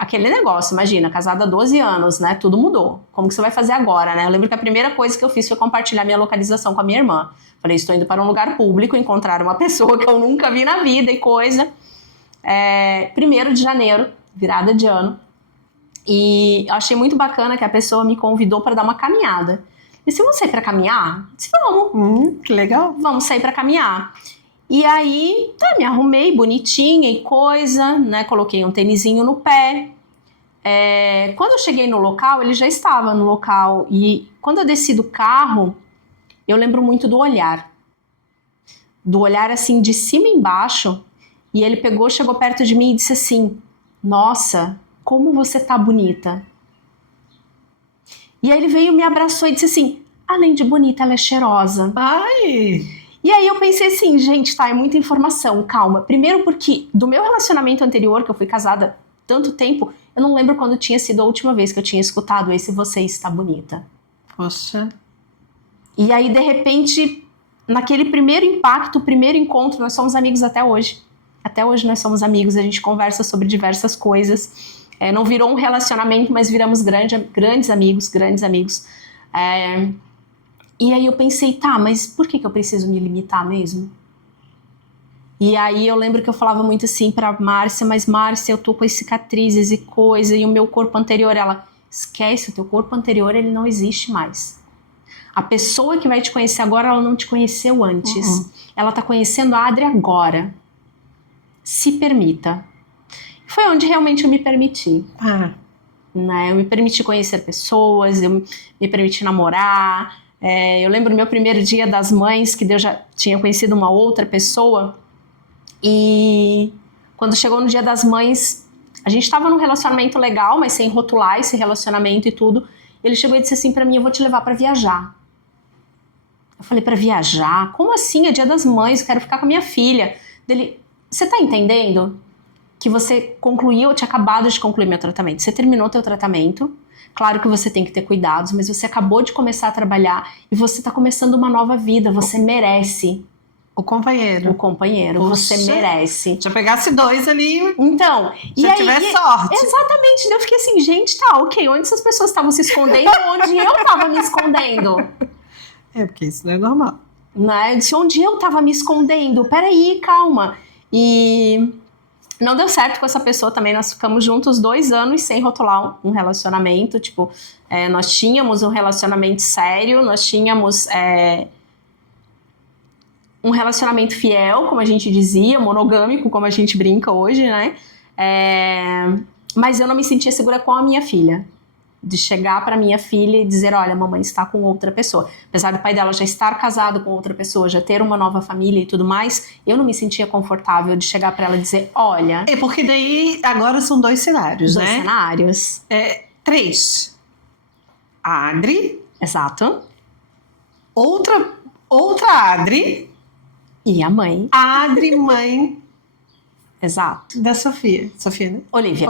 aquele negócio, imagina, casada há 12 anos, né? Tudo mudou. Como que você vai fazer agora, né? Eu lembro que a primeira coisa que eu fiz foi compartilhar minha localização com a minha irmã. Falei, estou indo para um lugar público, encontrar uma pessoa que eu nunca vi na vida e coisa. 1º de janeiro, virada de ano. E eu achei muito bacana que a pessoa me convidou para dar uma caminhada. E se vamos sair para caminhar? Eu disse, vamos. Que legal. Vamos sair para caminhar. E aí, me arrumei bonitinha e coisa, né? Coloquei um tênisinho no pé. Quando eu cheguei no local, ele já estava no local. E quando eu desci do carro, eu lembro muito do olhar. Do olhar, assim, de cima e embaixo. E ele chegou perto de mim e disse assim, nossa, como você tá bonita. E aí ele veio, me abraçou e disse assim, além de bonita, ela é cheirosa. Ai... E aí eu pensei assim, gente, é muita informação, calma. Primeiro porque do meu relacionamento anterior, que eu fui casada tanto tempo, eu não lembro quando tinha sido a última vez que eu tinha escutado esse você está bonita. Poxa. E aí, de repente, naquele primeiro impacto, primeiro encontro, nós somos amigos até hoje. Até hoje nós somos amigos, a gente conversa sobre diversas coisas. Não virou um relacionamento, mas viramos grandes amigos, grandes amigos. E aí eu pensei, tá, mas por que eu preciso me limitar mesmo? E aí eu lembro que eu falava muito assim pra Márcia, mas Márcia, eu tô com as cicatrizes e coisa, e o meu corpo anterior, ela, esquece, o teu corpo anterior, ele não existe mais. A pessoa que vai te conhecer agora, ela não te conheceu antes. Ela tá conhecendo a Adri agora. Se permita. Foi onde realmente eu me permiti. Né? Eu me permiti conhecer pessoas, eu me permiti namorar. Eu lembro do meu primeiro dia das mães, que eu já tinha conhecido uma outra pessoa. E quando chegou no dia das mães, a gente estava num relacionamento legal, mas sem rotular esse relacionamento e tudo. Ele chegou e disse assim pra mim, eu vou te levar pra viajar. Eu falei, pra viajar? Como assim? É dia das mães, eu quero ficar com a minha filha. Dele, você tá entendendo que você concluiu, eu tinha acabado de concluir meu tratamento. Você terminou teu tratamento. Claro que você tem que ter cuidados, mas você acabou de começar a trabalhar e você tá começando uma nova vida. Você merece. O companheiro. O companheiro, Poxa, você merece. Se eu pegasse 2 ali, Então, se eu tivesse sorte. Exatamente, eu fiquei assim, gente, tá, ok, onde essas pessoas estavam se escondendo, onde eu tava me escondendo? Porque isso não é normal. Né? Eu disse, onde eu tava me escondendo? Peraí, calma. E não deu certo com essa pessoa também, nós ficamos juntos 2 anos sem rotular um relacionamento, tipo, nós tínhamos um relacionamento sério, nós tínhamos... um relacionamento fiel, como a gente dizia, monogâmico, como a gente brinca hoje, né? Mas eu não me sentia segura com a minha filha. De chegar pra minha filha e dizer, olha, a mamãe está com outra pessoa. Apesar do pai dela já estar casado com outra pessoa, já ter uma nova família e tudo mais, eu não me sentia confortável de chegar pra ela e dizer, olha... Porque daí, agora são 2 cenários, né? 2 cenários. 3. A Adri. Exato. Outra Adri... E a mãe. A Adri, mãe Exato. da Sofia. Sofia, né? Olivia.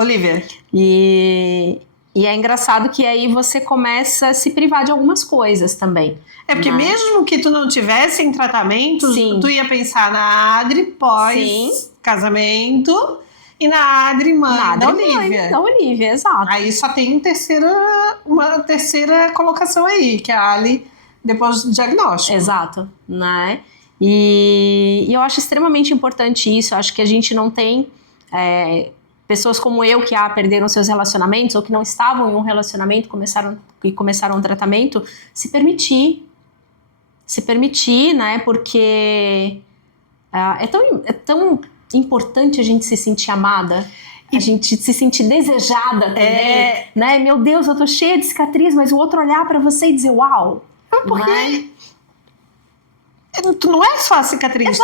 E é engraçado que aí você começa a se privar de algumas coisas também. Porque mesmo que tu não tivesse em tratamento, tu ia pensar na Adri pós-casamento e na Adri, mãe da Olivia. Da Olivia, exato. Aí só tem uma terceira colocação aí, que é a Ali depois do diagnóstico. Exato, né? E eu acho extremamente importante isso. Eu acho que a gente não tem pessoas como eu que perderam seus relacionamentos ou que não estavam em um relacionamento e começaram um tratamento, se permitir, né? Porque é tão importante a gente se sentir amada, a gente se sentir desejada também, né? Meu Deus, eu tô cheia de cicatriz, mas o outro olhar pra você e dizer, uau! Porque... Tu não é só a cicatriz.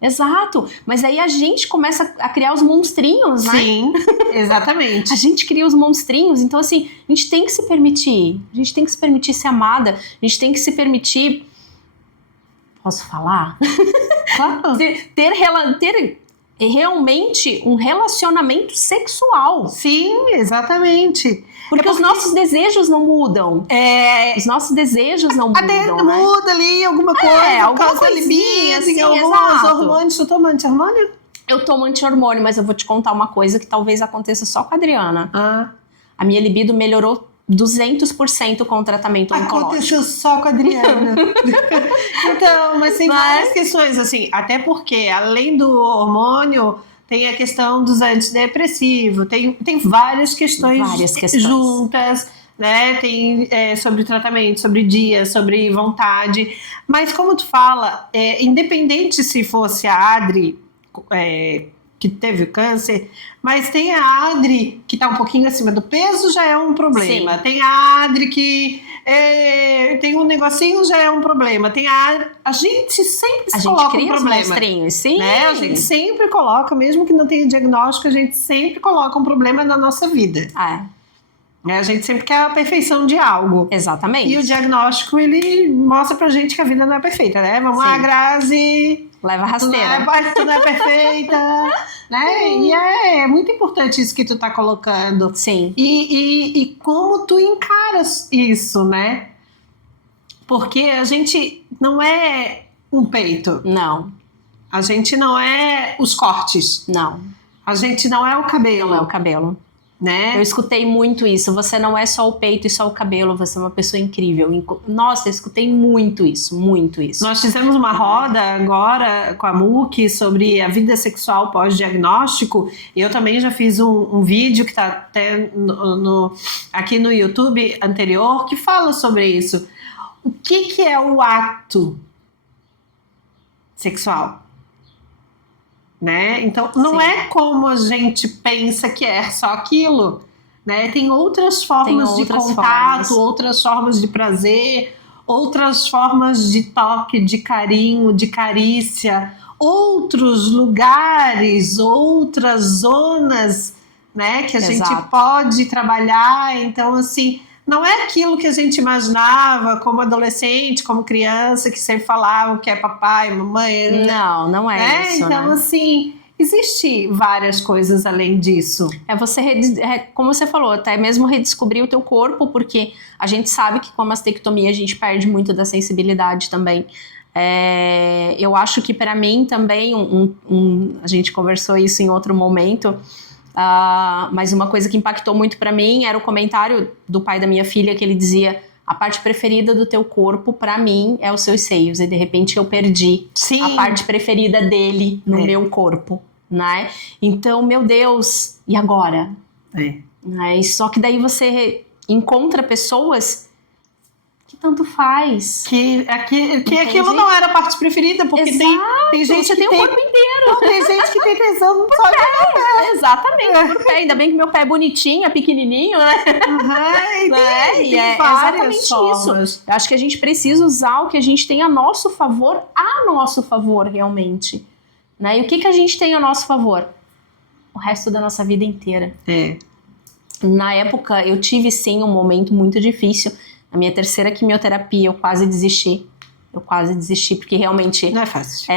Exato. Mas aí a gente começa a criar os monstrinhos, né? Sim, exatamente. A gente cria os monstrinhos. Então, assim, a gente tem que se permitir. A gente tem que se permitir ser amada. A gente tem que se permitir... Posso falar? Claro. ter realmente um relacionamento sexual. Sim, exatamente. Porque os nossos desejos não mudam. Os nossos desejos não mudam, até né? muda ali alguma coisa, alguma coisinha, assim, alguns hormônios. Tu toma anti-hormônio? Eu tomo anti-hormônio, mas eu vou te contar uma coisa que talvez aconteça só com a Adriana. A minha libido melhorou 200% com o tratamento oncológico. Aconteceu só com a Adriana. Então, mas tem várias questões, assim, até porque além do hormônio, tem a questão dos antidepressivos, tem várias questões juntas, né? Tem sobre tratamento, sobre dia, sobre vontade. Mas como tu fala, independente se fosse a Adri que teve o câncer, mas tem a Adri que tá um pouquinho acima do peso, já é um problema. Sim. Tem a Adri que tem um negocinho, já é um problema. Tem a gente sempre se coloca um problema. Sim. Né? A gente sempre coloca, mesmo que não tenha diagnóstico, a gente sempre coloca um problema na nossa vida. A gente sempre quer a perfeição de algo. Exatamente. E o diagnóstico, ele mostra pra gente que a vida não é perfeita, né? Vamos lá, Grazi. Leva a rasteira. Tu não é perfeita. Né? E é muito importante isso que tu tá colocando. Sim. E como tu encaras isso, né? Porque a gente não é um peito. Não. A gente não é os cortes. Não. A gente não é o cabelo. Não é o cabelo. né? Eu escutei muito isso. Você não é só o peito e só o cabelo, você é uma pessoa incrível. Nossa, eu escutei muito isso, muito isso. Nós fizemos uma roda agora com a Muki sobre a vida sexual pós-diagnóstico. Eu também já fiz um vídeo que está até aqui no YouTube anterior que fala sobre isso. O que é o ato sexual? Né? Então, não Sim. é como a gente pensa que é só aquilo, né? Tem outras formas de contato, outras formas de prazer, outras formas de toque, de carinho, de carícia, outros lugares, outras zonas, né? Que a gente pode trabalhar. Então, assim, não é aquilo que a gente imaginava como adolescente, como criança, que sempre falavam que é papai, mamãe. Não é né? isso, então, né? assim, existe várias coisas além disso. É você, como você falou, até mesmo redescobrir o teu corpo, porque a gente sabe que com a mastectomia a gente perde muito da sensibilidade também. Eu acho que para mim também, a gente conversou isso em outro momento, mas uma coisa que impactou muito para mim era o comentário do pai da minha filha, que ele dizia: a parte preferida do teu corpo, para mim, é os seus seios. E de repente eu perdi a parte preferida dele no meu corpo, né? Então, meu Deus, e agora? Né? Só que daí você encontra pessoas que tanto faz. Que aquilo não era a parte preferida, porque tem gente que tem o corpo inteiro. Não, tem gente que tem tesão só de pé. Exatamente, por pé. Ainda bem que meu pé é bonitinho, é pequenininho, né? E é exatamente formas. isso. Eu acho que a gente precisa usar o que a gente tem a nosso favor, realmente. Né? E o que a gente tem a nosso favor? O resto da nossa vida inteira. Na época, eu tive sim um momento muito difícil. A minha terceira quimioterapia, eu quase desisti. Porque realmente... Não é fácil.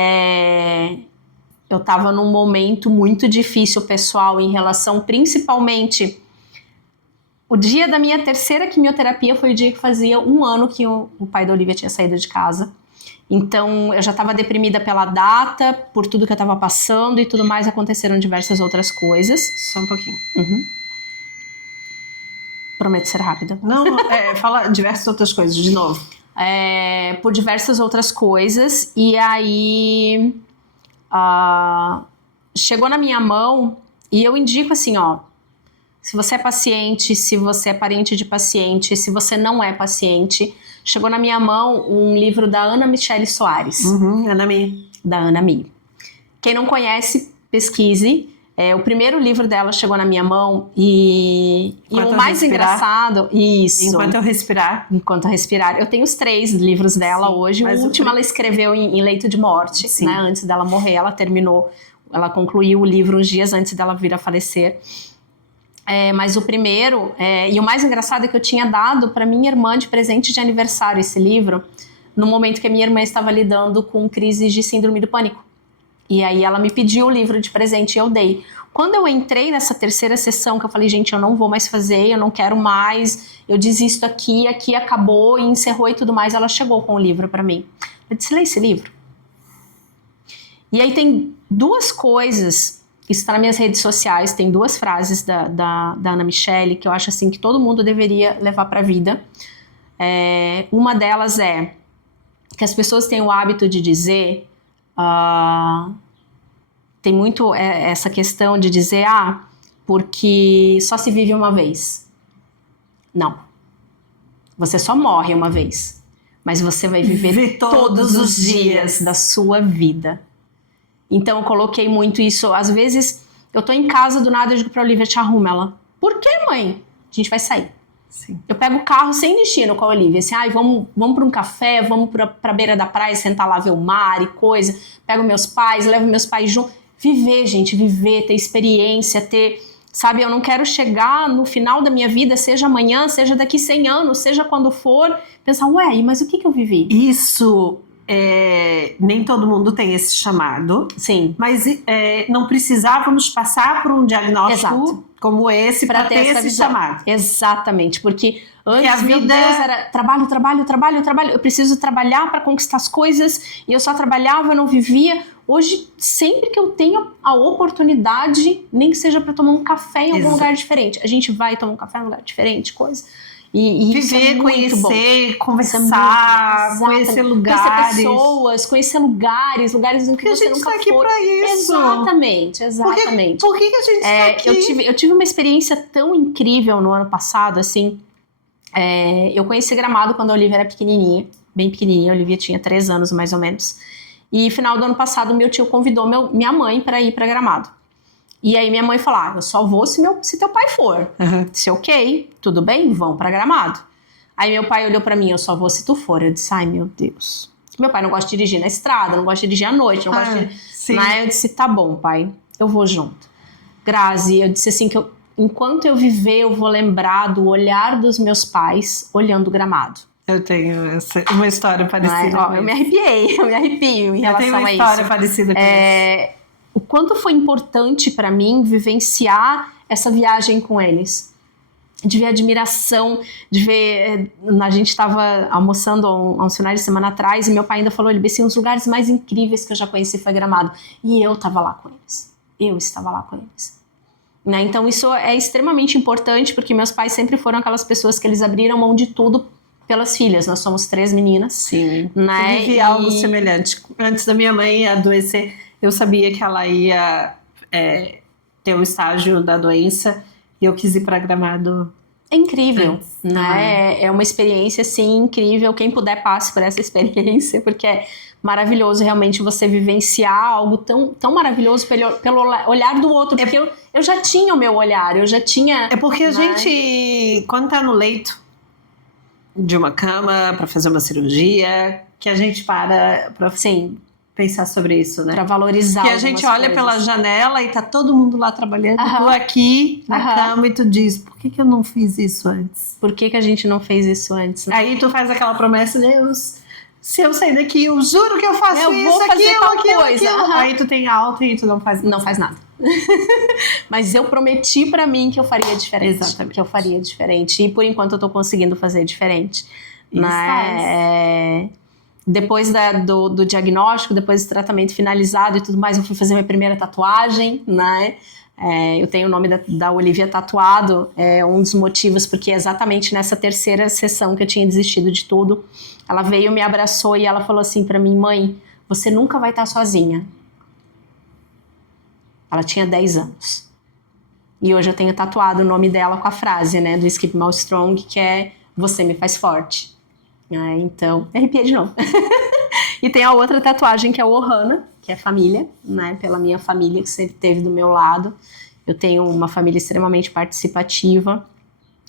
Eu tava num momento muito difícil, pessoal, em relação, principalmente... O dia da minha terceira quimioterapia foi o dia que fazia 1 ano que o pai da Olivia tinha saído de casa. Então, eu já estava deprimida pela data, por tudo que eu estava passando e tudo mais. Aconteceram diversas outras coisas. Só um pouquinho. Prometo ser rápida. Não, fala diversas outras coisas, de novo. Por diversas outras coisas. E aí, chegou na minha mão, e eu indico assim, ó, se você é paciente, se você é parente de paciente, se você não é paciente, chegou na minha mão um livro da Ana Michele Soares. Ana Mi. Da Ana Mi. Quem não conhece, pesquise. O primeiro livro dela chegou na minha mão e o mais engraçado... Isso. Enquanto eu respirar. Enquanto eu respirar. Eu tenho os 3 livros dela hoje. O último ela escreveu em leito de morte, né? Antes dela morrer. Ela concluiu o livro uns dias antes dela vir a falecer. Mas o primeiro, e o mais engraçado é que eu tinha dado para minha irmã de presente de aniversário esse livro, no momento que a minha irmã estava lidando com crises de síndrome do pânico. E aí ela me pediu o livro de presente e eu dei. Quando eu entrei nessa terceira sessão, que eu falei, gente, eu não vou mais fazer, eu não quero mais, eu desisto aqui acabou e encerrou e tudo mais, ela chegou com o livro para mim. Eu disse, lê esse livro. E aí tem 2 coisas, isso está nas minhas redes sociais, tem 2 frases da Ana Michele, que eu acho assim que todo mundo deveria levar para a vida. Uma delas é que as pessoas têm o hábito de dizer... tem muito essa questão de dizer porque só se vive uma vez. Não. Você só morre uma vez, mas você vai viver todos os dias da sua vida. Então eu coloquei muito isso. Às vezes eu tô em casa, do nada eu digo pra Olivia, te arruma. Ela, por que, mãe? A gente vai sair. Sim. Eu pego o carro sem destino com a Olivia, assim, vamos para um café, vamos pra beira da praia, sentar lá, ver o mar e coisa, pego meus pais, levo meus pais junto, viver, gente, ter experiência, sabe, eu não quero chegar no final da minha vida, seja amanhã, seja daqui 100 anos, seja quando for, pensar, mas o que eu vivi? Isso, nem todo mundo tem esse chamado. Sim. Mas não precisávamos passar por um diagnóstico como esse para ter esse chamado. Exatamente, porque antes a vida... meu Deus, era trabalho, eu preciso trabalhar para conquistar as coisas, e eu só trabalhava, eu não vivia. Hoje, sempre que eu tenho a oportunidade, nem que seja para tomar um café em algum lugar diferente, a gente vai tomar um café em um lugar diferente, coisa. E viver, isso é conhecer, conversar, conhecer lugares. Conhecer pessoas, conhecer lugares em que você nunca foi. A gente tá aqui pra isso. Exatamente. Por que a gente tá aqui? Eu tive uma experiência tão incrível no ano passado, assim. Eu conheci Gramado quando a Olivia era pequenininha, bem pequenininha. A Olivia tinha 3 anos, mais ou menos. E final do ano passado, meu tio convidou minha mãe para ir para Gramado. E aí minha mãe falou, eu só vou se teu pai for. Se ok, tudo bem, vão pra Gramado. Aí meu pai olhou pra mim, eu só vou se tu for. Eu disse, ai meu Deus. Meu pai não gosta de dirigir na estrada, não gosta de dirigir à noite, não gosta de dirigir... Aí eu disse, tá bom, pai, eu vou junto. Grazi, eu disse assim, que enquanto eu viver, eu vou lembrar do olhar dos meus pais olhando o Gramado. Eu tenho uma história parecida. Eu me arrepio em relação a isso. Eu tenho uma história parecida com isso. O quanto foi importante para mim vivenciar essa viagem com eles. De ver admiração, de ver... A gente estava almoçando há uns finais de semana atrás e meu pai ainda falou, ele disse, um dos lugares mais incríveis que eu já conheci foi Gramado. E eu estava lá com eles. Eu estava lá com eles. Né? Então isso é extremamente importante porque meus pais sempre foram aquelas pessoas que eles abriram mão de tudo pelas filhas. Nós somos 3 meninas. Sim. Né? Eu vivi algo semelhante. Antes da minha mãe adoecer, eu sabia que ela ia ter um estágio da doença e eu quis ir para Gramado. É incrível, né? É uma experiência, assim, incrível. Quem puder, passe por essa experiência, porque é maravilhoso realmente você vivenciar algo tão, tão maravilhoso pelo olhar do outro. Porque eu já tinha o meu olhar, eu já tinha... É porque a gente, quando tá no leito de uma cama para fazer uma cirurgia, que a gente para sim, pensar sobre isso, né? Pra valorizar. Que a gente olha pela janela e tá todo mundo lá trabalhando, tu aqui na cama e tu diz, por que eu não fiz isso antes? Por que a gente não fez isso antes? Né? Aí tu faz aquela promessa, Deus, se eu sair daqui, eu juro que eu faço isso, aquilo. Aí tu tem alta e tu não faz nada. Não faz nada. Mas eu prometi pra mim que eu faria diferente. Exatamente. Que eu faria diferente. E por enquanto eu tô conseguindo fazer diferente. Depois do diagnóstico, depois do tratamento finalizado e tudo mais, eu fui fazer minha primeira tatuagem, né? Eu tenho o nome da Olivia tatuado, um dos motivos, porque exatamente nessa 3ª sessão que eu tinha desistido de tudo, ela veio, me abraçou e ela falou assim pra mim, mãe, você nunca vai estar sozinha. Ela tinha 10 anos. E hoje eu tenho tatuado o nome dela com a frase, né, do Skip Mal Strong, que é, você me faz forte. Então, arrepiei de novo. E tem a outra tatuagem que é o Ohana, que é família, né? Pela minha família que sempre esteve do meu lado. Eu tenho uma família extremamente participativa,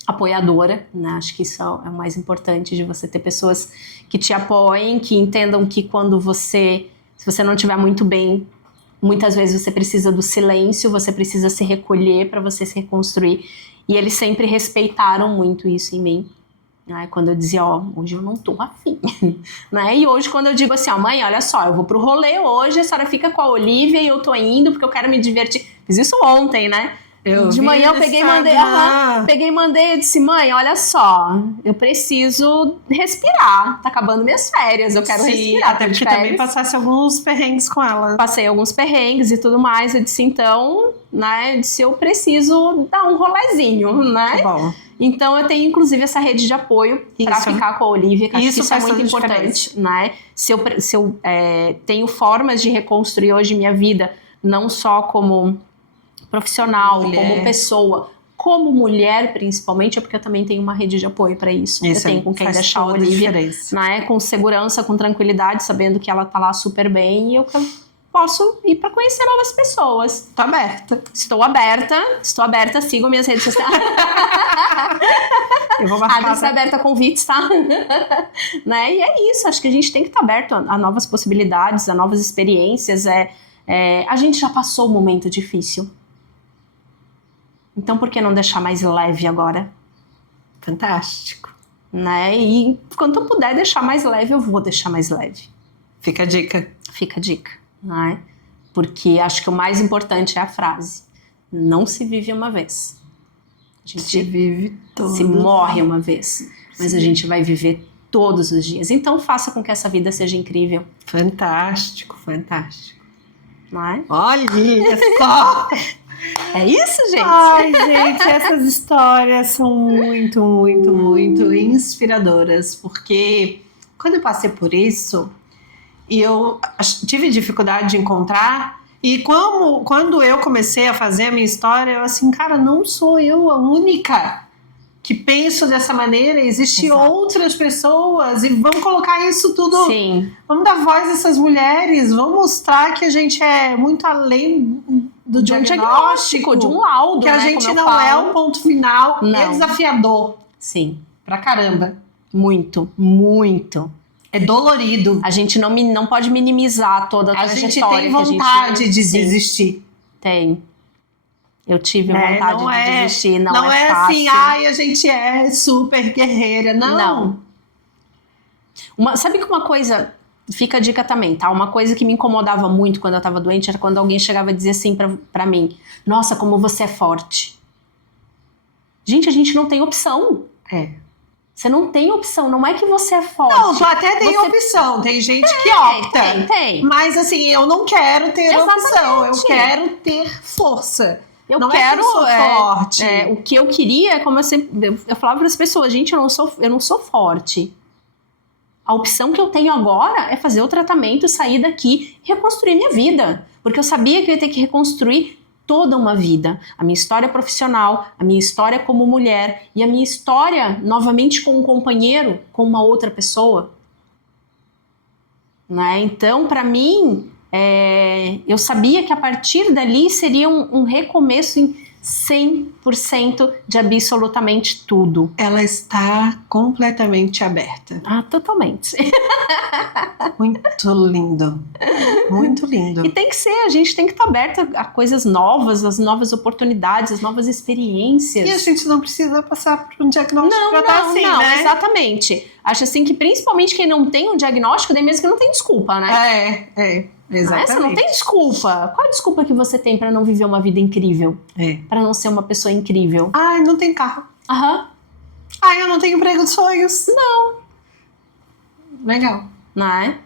apoiadora, né? Acho que isso é o mais importante, de você ter pessoas que te apoiem, que entendam que se você não estiver muito bem, muitas vezes você precisa do silêncio, você precisa se recolher para você se reconstruir. E eles sempre respeitaram muito isso em mim. Quando eu dizia, hoje eu não tô afim. Né? E hoje quando eu digo assim, mãe, olha só, eu vou pro rolê hoje, a senhora fica com a Olivia e eu tô indo porque eu quero me divertir. Fiz isso ontem, né? De manhã eu peguei e mandei, eu disse, mãe, olha só, eu preciso respirar, tá acabando minhas férias, eu quero respirar. Até porque também passasse alguns perrengues com ela. Passei alguns perrengues e tudo mais, eu disse, então, né, eu preciso dar um rolezinho, né? Que bom. Então eu tenho inclusive essa rede de apoio para ficar com a Olivia, que acho que isso é muito importante, né? Se eu tenho formas de reconstruir hoje minha vida, não só como profissional, como pessoa, como mulher principalmente, é porque eu também tenho uma rede de apoio para isso. Eu tenho com quem deixar a Olivia, né? Com segurança, com tranquilidade, sabendo que ela tá lá super bem e eu posso ir para conhecer novas pessoas. Tô aberta. Estou aberta, sigam minhas redes sociais. Eu vou marcar. Adri está aberta a convites, tá? Né? E é isso, acho que a gente tem que estar aberto a novas possibilidades, a novas experiências. A gente já passou um momento difícil. Então por que não deixar mais leve agora? Fantástico. Né? E quando eu puder deixar mais leve, eu vou deixar mais leve. Fica a dica. Fica a dica. Né? Porque acho que o mais importante é a frase: não se vive uma vez, a gente se morre uma vez, mas a gente vai viver todos os dias. Então faça com que essa vida seja incrível. Fantástico, fantástico. não é? Olha só! É isso, gente? Ai, gente, essas histórias são muito, muito, muito inspiradoras, porque quando eu passei por isso, e eu tive dificuldade de encontrar, e quando eu comecei a fazer a minha história, eu assim, cara, não sou eu a única que penso dessa maneira, existem Exato. outras pessoas, e vamos colocar isso tudo, Sim, vamos dar voz a essas mulheres, vamos mostrar que a gente é muito além do de um diagnóstico, de um laudo, que a né, gente como eu não é falo. o ponto final, Não. é desafiador Sim, pra caramba, muito, muito. é dolorido, A gente não pode minimizar toda a a gente trajetória tem que a gente vontade de Sim, desistir, tem. Eu tive né? vontade Não de é, desistir, não não é é fácil. assim, ai, a gente é super guerreira, não. Sabe que uma coisa, fica a dica também, tá? Uma coisa que me incomodava muito quando eu tava doente era quando alguém chegava e dizia assim pra mim: nossa, como você é forte. Gente, a gente não tem opção. É. Você não tem opção, não é que você é forte. Não, tu até tem Você- opção, tem gente que opta. Tem. Mas assim, eu não quero ter Exatamente. opção, eu quero ter força. Eu não quero. é que eu sou forte. O que eu queria é como eu falava para as pessoas, gente, eu não sou forte. A opção que eu tenho agora é fazer o tratamento, sair daqui, reconstruir minha vida. Porque eu sabia que eu ia ter que reconstruir toda uma vida. A minha história profissional, a minha história como mulher e a minha história novamente com um companheiro, com uma outra pessoa. Né? Então, para mim, eu sabia que a partir dali seria um recomeço em 100% de absolutamente tudo. Ela está completamente aberta. Ah, totalmente. Muito lindo. Muito lindo. E tem que ser, a gente tem que estar aberta a coisas novas, as novas oportunidades, as novas experiências. E a gente não precisa passar por um diagnóstico pra estar assim, não, né? exatamente. Acho assim que principalmente quem não tem um diagnóstico, daí mesmo que não tem desculpa, né? Exatamente. Você não tem desculpa. Qual a desculpa que você tem pra não viver uma vida incrível? Pra não ser uma pessoa incrível? Ai, não tem carro. Aham. Ai, eu não tenho emprego de sonhos. Não. Legal. Né?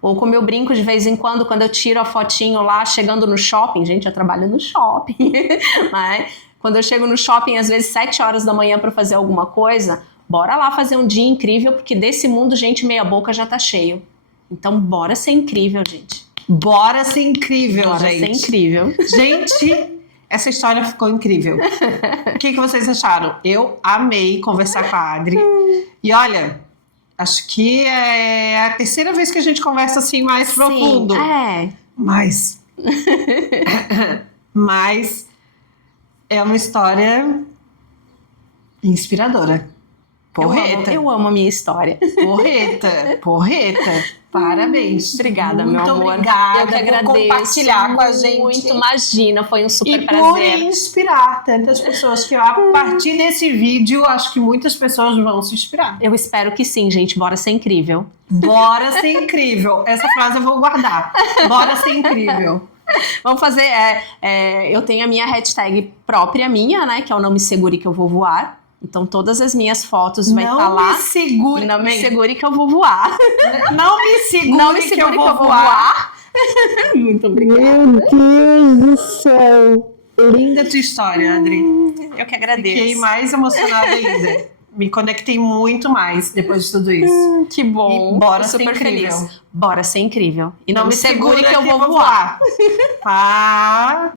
Ou como eu brinco de vez em quando eu tiro a fotinho lá, chegando no shopping. Gente, eu trabalho no shopping. Mas quando eu chego no shopping, às vezes 7 horas da manhã pra fazer alguma coisa, bora lá fazer um dia incrível, porque desse mundo, gente, meia boca já tá cheio. Então, bora ser incrível, gente. Bora ser incrível, Bora gente. ser incrível. Gente, essa história ficou incrível. O que vocês acharam? Eu amei conversar com a Adri. E olha, acho que é a terceira vez que a gente conversa assim mais profundo. Sim, Mas é uma história inspiradora. Porreta. Eu amo a minha história. Porreta. Parabéns. Obrigada, muito meu amor. Obrigada Eu que agradeço. por compartilhar com a gente. Muito, imagina, foi um super E por prazer. inspirar tantas pessoas que a partir desse vídeo, acho que muitas pessoas vão se inspirar. Eu espero que sim, gente. Bora ser incrível. Bora ser incrível. Essa frase eu vou guardar. Bora ser incrível. Vamos fazer. Eu tenho a minha hashtag própria minha, né? Que é o Não Me Segure Que Eu Vou Voar. Então todas as minhas fotos vai estar lá. Não me segure. Não me segure que eu vou voar. Não me segure, Não me segure que eu vou voar. Muito obrigada. Meu Deus do céu. Linda tua história, Adri. Eu que agradeço. Fiquei mais emocionada ainda. Me conectei muito mais depois de tudo isso. Que bom. E bora Tô ser super incrível. feliz. Bora ser incrível. E Não não me me segure que eu vou voar. Ah.